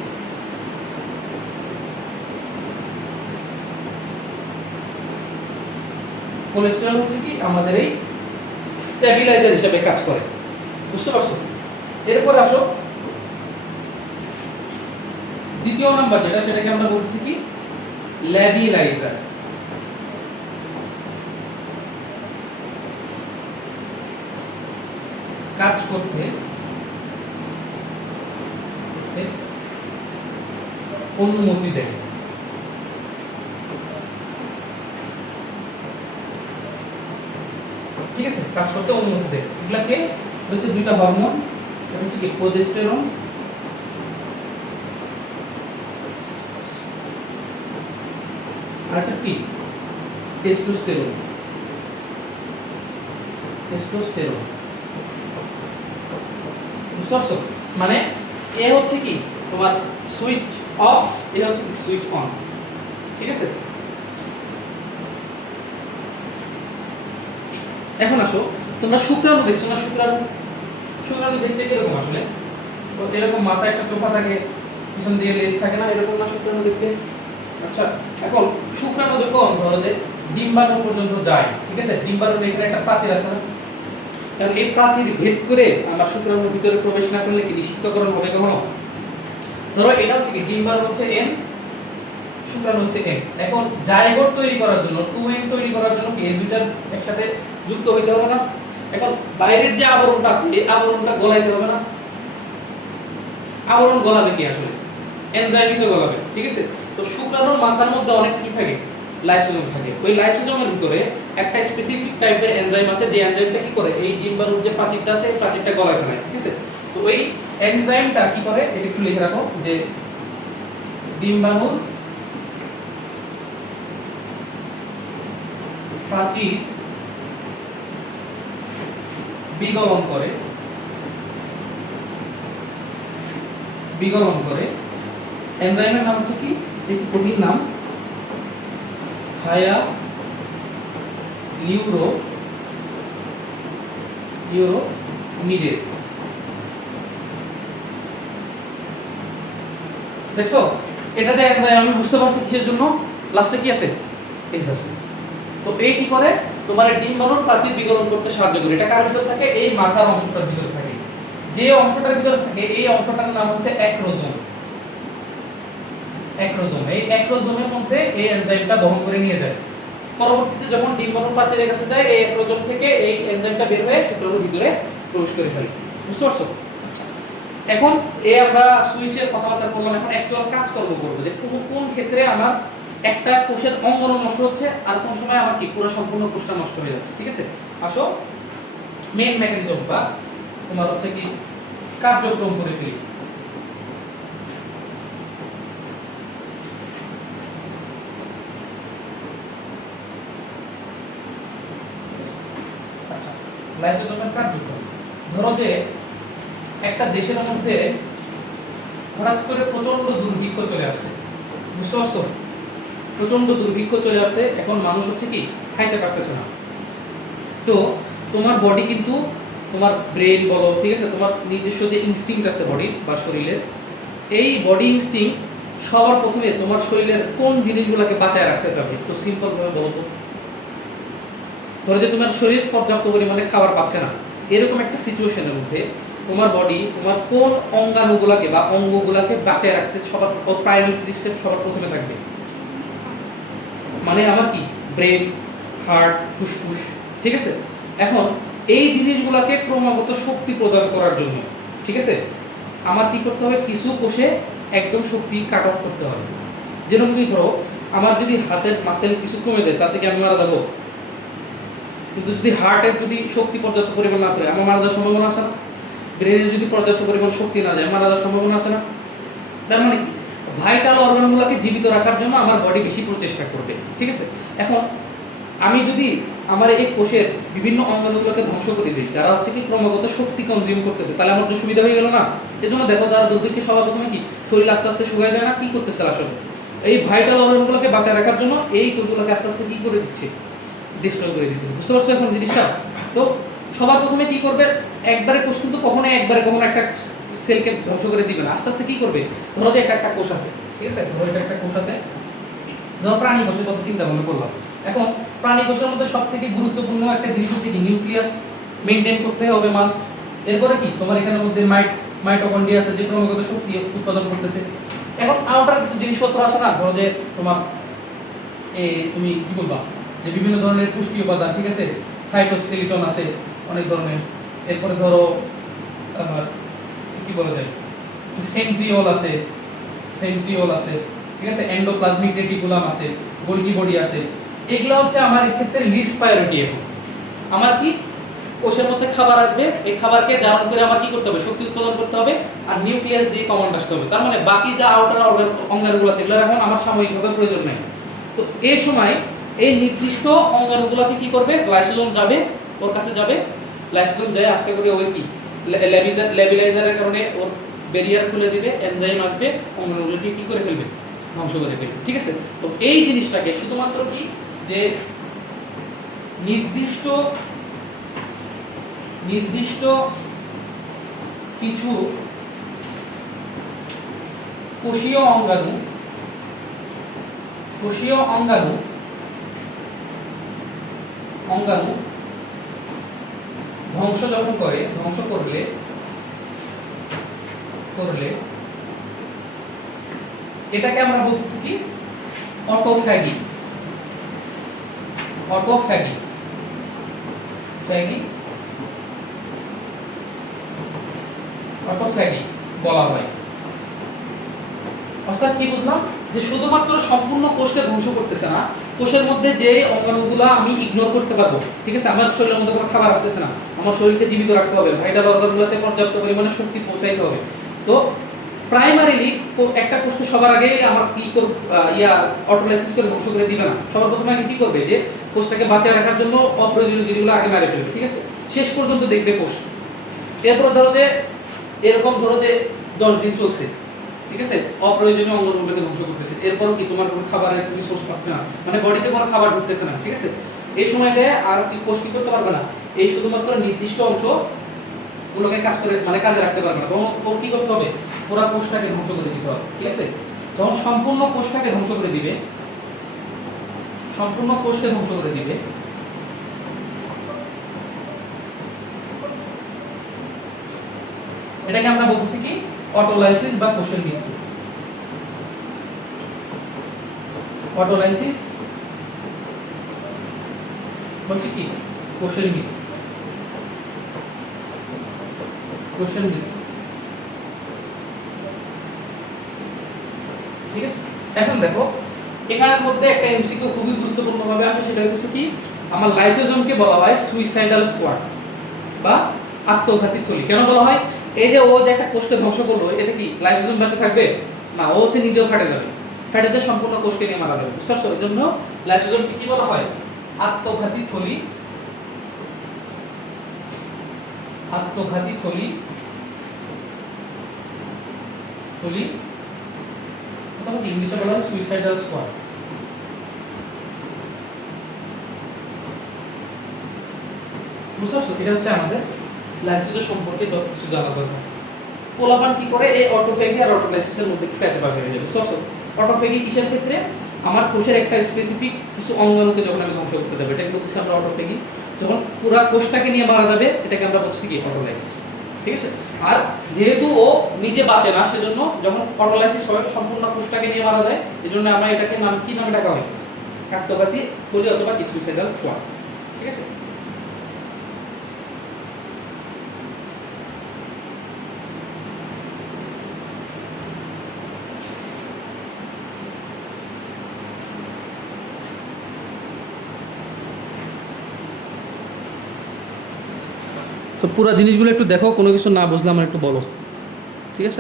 হচ্ছে কি আমাদের এই স্টেবিলাইজার হিসেবে কাজ করে। বুঝতে পারছো? এরপর আসো দ্বিতীয় নাম্বার যেটা, সেটাকে আমরা বলছি কি ল্যাবিলাইজার। কাজ করতে অনুমতি দেয়। ঠিক আছে, কাজ করতে অনুমতি দেয়। এগুলাকে হচ্ছে দুইটা হরমোন, হচ্ছে কি প্রোজেস্টেরন আর একটা কি টেস্টোস্টেরন। বুঝছো? মানে এ হচ্ছে কি তোমার সুইচ অফ, এ হচ্ছে কি সুইচ অন। ঠিক আছে, এখন আসো তোমরা শুক্রাণু দেখছো না? শুক্রাণু দেখতে কিরকম আসলে? তো এরকম মাথায় একটা চোখা থাকে, পিছন দিয়ে লেজ থাকে না, এরকম না শুক্রাণু দেখতে? আচ্ছা, এখন শুক্রাণু যখন ধরো যে ডিম্বাণু পর্যন্ত যায়, ঠিক আছে, ডিম্বাণুর এখানে একটা প্রাচীর আছে না? কারণ এই প্রাচীর ভেদ করে আমরা শুক্রাণুর ভিতরে প্রবেশ না করলে কি নিষিক্তকরণ হবে কখনো? ধরো এটা হচ্ছে কি ডিম্বাণু হচ্ছে N, শুক্রাণু হচ্ছে N। এখন জাইগোট তৈরি করার জন্য 2N তৈরি করার জন্য কি এই দুইটার একসাথে যুক্ত হইতে হবে না? এখন বাইরের যে আবরণটা আছে এই আবরণটা গলাইতে হবে না? আবরণ গলাবে কি আসলে? এনজাইমই তো গলাবে। ঠিক আছে, তো শুক্রাণুর মাথার মধ্যে অনেক কি থাকে? লাইসোজোম থাকে। ওই লাইসোজোমের ভিতরে একটা স্পেসিফিক টাইপের এনজাইম আছে, যে এনজাইমটা কি করে? এই ডিম্বাণুর যে প্রাচীরটা আছে এই প্রাচীরটা গলায় ফেলে। ঠিক আছে, তো ওই এনজাইমটা কি করে এটা একটু লিখে রাখো, যে ডিম্বাণুর প্রাচীর বিগলন করে এনজাইমের নাম হচ্ছে কি, এই প্রোটিন নাম ইউরোমিডেস। দেখছো এটা যে এনজাইম, আমি বুঝতে পারছি কিসের জন্য। লাস্টে কি আছে? এস আছে। তো এই কি করে? তোমার ডিম্বাণুর প্রাচীর বিগলন করতে সাহায্য করে। এটা কার ভিতর থাকে? এই মাথার অংশটার ভিতর থাকে। যে অংশটার ভিতর থাকে এই অংশটার নাম হচ্ছে অ্যাক্রোজোম। এই অ্যাক্রোজোমের মধ্যে এই এনজাইমটা বহন করে নিয়ে যায়। পরবর্তীতে যখন ডিম্বাণুর প্রাচীরের কাছে যায়, এই অ্যাক্রোজোম থেকে এই এনজাইমটা বের হয়ে শুক্রাণুর ভিতরে প্রবেশ করে ফেলে। বুঝতে পারছো? আচ্ছা, এখন আমরা সুইচের কথাবার্তা বললাম। এখন অ্যাকচুয়াল কাজকর্ম করব, যে কোন ক্ষেত্রে আমার একটা কোষের অঙ্গন নষ্ট হচ্ছে আর কোন সময় আমার কি পুরো সম্পূর্ণ কোষটা নষ্ট হয়ে যাচ্ছে। ঠিক আছে, আসো মেইন মেকানিজম বা তোমার হচ্ছে কি কার্যক্রম করে ফেলি। আচ্ছা, লাইসোজোমের কার্যক্রম। ধরো যে একটা দেশের মধ্যে হঠাৎ করে প্রচন্ড দুর্ভিক্ষ চলে আসছে, বুঝতে পারছো? প্রচন্ড দুর্ভিক্ষ চলে আসছে, এখন মানুষ হচ্ছে কি খাইতে পারতেছে না। তো তোমার বডি কিন্তু, তোমার ব্রেন বলো, ঠিক আছে, তোমার নিজস্ব যে ইনস্টিংক্ট আছে বডি বা শরীরের, এই বডি ইনস্টিংক্ট সবার প্রথমে তোমার শরীরের কোন জিনিসগুলোকে বাঁচায় রাখতে চাবে? একটু সিম্পল ভাবে বলো তো। ধরো যে তোমার শরীর পর্যাপ্ত পরিমাণে খাবার পাচ্ছে না, এরকম একটা সিচুয়েশনের মধ্যে তোমার বডি তোমার কোন অঙ্গাণুগুলোকে বা অঙ্গগুলোকে বাঁচায় রাখতে সবার প্রায়োরিটি স্টেপ সবার প্রথমে থাকবে? মানে আমার কি ব্রেন, হার্ট, ফুসফুস, ঠিক আছে। এখন এই জিনিসগুলোকে ক্রমাগত শক্তি প্রদান করার জন্য, ঠিক আছে, আমার কি করতে হবে? কিছু কোষে একদম শক্তি কাট অফ করতে হবে। যেরকম কি ধরো আমার যদি হাতের মাসেল কিছু কমে যায়, তাতে কি আমি মারা যাবো? কিন্তু যদি হার্টের যদি শক্তি পর্যাপ্ত পরিমাণ না করে আমার মারা যাওয়ার সম্ভাবনা আছে না? ব্রেনের যদি পর্যাপ্ত পরিমাণ শক্তি না যায় মারা যাওয়ার সম্ভাবনা আছে না? তার মানে কি ভাইটাল অর্গানগুলোকে জীবিত রাখার জন্য আমার বডি বেশি প্রচেষ্টা করবে, ঠিক আছে। এখন আমি যদি আমার এই কোষের বিভিন্ন অঙ্গাণুগুলোকে ধ্বংস করে দিই, যারা হচ্ছে কি ক্রমাগত শক্তি কনজিউম করতেছে, তাহলে আমার যে সুবিধা হয়ে গেল না? এজন্য দেখো যারা দুর্ভিক্ষে সবার প্রথমে কি শরীর আস্তে আস্তে শুকায় যায় না, কি করতেছে আসলে? এই ভাইটাল অর্গানগুলোকে বাঁচায় রাখার জন্য এই কোষগুলোকে আস্তে আস্তে কি করে দিচ্ছে? ডিস্ট্রয় করে দিচ্ছে। বুঝতে পারছো এখন জিনিসটা? তো সবার প্রথমে কি করবে? একবারে কোষ কিন্তু কখনো একটা সেলকে ধ্বংস করে দিবে না, আস্তে আস্তে কি করবে? ধরো যে একটা কোষ আছে, ঠিক আছে, ধরো এটা একটা কোষ আছে, ধরো প্রাণী কোষের কথা চিন্তা ভাবনা করলাম। এখন প্রাণী কোষের মধ্যে সবথেকে গুরুত্বপূর্ণ একটা জিনিস হচ্ছে কি নিউক্লিয়াস মেইনটেইন করতে হবে মাস্ট। এরপরে কি তোমার এখানের মধ্যে মাইটোকন্ড্রিয়া আছে যে ক্রমাগত শক্তি উৎপাদন করতেছে। এখন আউটার কিছু জিনিসপত্র আছে না, ধরো যে তোমার তুমি কি বলবা যে বিভিন্ন ধরনের পুষ্টি উপাদান, ঠিক আছে, সাইটোস্কেলিটন আছে অনেক ধরনের। এরপরে ধরো কি বলা যায়, সেন্ট্রিওল আছে, ঠিক আছে, এন্ডোপ্লাজমিক রেটিকুলাম আছে, গোলগি বডি আছে। এগুলো হচ্ছে আমার ক্ষেত্রে লিস্ট প্রায়োরিটি। এখন আমার কি কোষের মধ্যে খাবার আসবে, এই খাবারকে জারণ করে আমার কি করতে হবে? শক্তি উৎপাদন করতে হবে, আর নিউক্লিয়াস দিয়ে কমান্ড আসতে হবে। তার মানে বাকি যা আউটার অঙ্গাণুগুলো আছে এগুলোর এখন আমার সাময়িকভাবে প্রয়োজন নেই। তো এই সময় এই নির্দিষ্ট অঙ্গাণুগুলোকে কি করবে? লাইসোজোম যাবে, ওর কাছে যাবে, লাইসোজোম যায় আস্তে করে ওই কি ল্যাবিলাইজারের কারণে ওর ব্যারিয়ার খুলে দিবে, এনজাইম আসবে, অঙ্গাণুগুলোকে কি করে ফেলবে? ধ্বংস করে ফেলবে, ঠিক আছে। তো এই জিনিসটাকে শুধুমাত্র কি যে নির্দিষ্ট কিছু কোষীয় অঙ্গাণু ধ্বংস করলে এটাকে আমরা বলতেছি কি অটোফ্যাগি বলা হয়। অর্থাৎ কি বুঝলাম? যে শুধুমাত্র সম্পূর্ণ কোষকে ধ্বংস করতেছে না, কোষের মধ্যে যে অঙ্গাণুগুলো আমি ইগনোর করতে পারবো, ঠিক আছে, আমার শরীরের মধ্যে কোনো খাবার আসতেছে না, আমার শরীরকে জীবিত রাখতে হবে, ভাইটাল অর্গানগুলোতে পর্যাপ্ত পরিমাণে শক্তি পৌঁছাইতে হবে। তো প্রাইমারিলি একটা কোষকে সবার আগে আমার কি অটোলাইসিস করে ধ্বংস করে দিবে না, সবার প্রথমে আগে কি করবে? যে কোষটাকে বাঁচিয়ে রাখার জন্য অপ্রয়োজনীয় জিনিসগুলো আগে মেরে ফেলবে, ঠিক আছে, শেষ পর্যন্ত দেখবে কোষ। এরপর ধরো যে এরকম ধরো যে 10 দিন চলছে, ঠিক আছে, অপ্রয়োজনীয় অঙ্গগুলোকে ধ্বংস করতেছে, এরপরও কি তোমার কোনো খাবারের তুমি সোর্স পাচ্ছে না, মানে বডিতে কোনো খাবার ঢুকতেছে না, ঠিক আছে, এই সময়তে আর কি কোষ কি করতে পারবে না? এই শুধুমাত্র নির্দিষ্ট অংশ গুলোকে কাজে রাখতে পারবে না, তখন ও কি করতে হবে? পুরো কোষটাকে ধ্বংস করে দিতে হবে, ঠিক আছে। তখন সম্পূর্ণ কোষকে ধ্বংস করে দিবে। এটাকে আমরা বলতেছি কি অটোলাইসিস বা কোষের মৃত্যু। অটোলাইসিস বলতে কি কোষের মৃত্যু। ঠিক আছে। এখন দেখো এখানের মধ্যে একটা এমসিকিউ খুবই গুরুত্বপূর্ণ ভাবে আসে, সেটা হচ্ছে কি আমার লাইসোজোমকে বলা হয় সুইসাইডাল স্কোয়াড বা আত্মঘাতী থলি। কেন বলা হয়? এই যে ও যে একটা কোষকে ধ্বংস করলো, এটা কি লাইসোজোম বেঁচে থাকবে না, ও হচ্ছে নিজেও ফেটে যাবে, ফেটে দিয়ে সম্পূর্ণ কোষকে নিয়ে মারা যাবে। বুঝতে পারছো? এর জন্য লাইসোজোমকে কি বলা হয়? আত্মঘাতী থলি হলি অথবা ইংলিশে বলা হয় সুইসাইডাল স্কোয়াড। বুঝতে পারছো? এটা হচ্ছে আমাদের লাইসিসের সম্পর্কে যত কিছু জানা দরকার। পোলাপান কি করে এই অটোফেগি আর অটোলাইসিসের মধ্যে কি প্যাচে হয়ে যায়। বুঝতে পারছো? অটোফেগি কিসের ক্ষেত্রে আমার কোষের একটা স্পেসিফিক কিছু অঙ্গাণুকে যখন আমি ধ্বংস করতে যাবো এটাকে বলতেছি আমরা অটোফেগি। যখন পুরা কোষটাকে নিয়ে মারা যাবে এটাকে আমরা বলছি কি অটোলাইসিস। ঠিক আছে? আর যেহেতু ও নিজে বাঁচে না সেজন্য যখন অটোলাইসিস হয় সম্পূর্ণ কোষটাকে নিয়ে মারা যায় এজন্য আমরা এটাকে নাম কি নামে ডাকা হয়? কাকতাবাতি হলি অথবা সুইসাইডাল স্কোয়াড। ঠিক আছে? তো পুরো জিনিসগুলো একটু দেখো, কোনো কিছু না বুঝলে আমার একটু বলো। ঠিক আছে?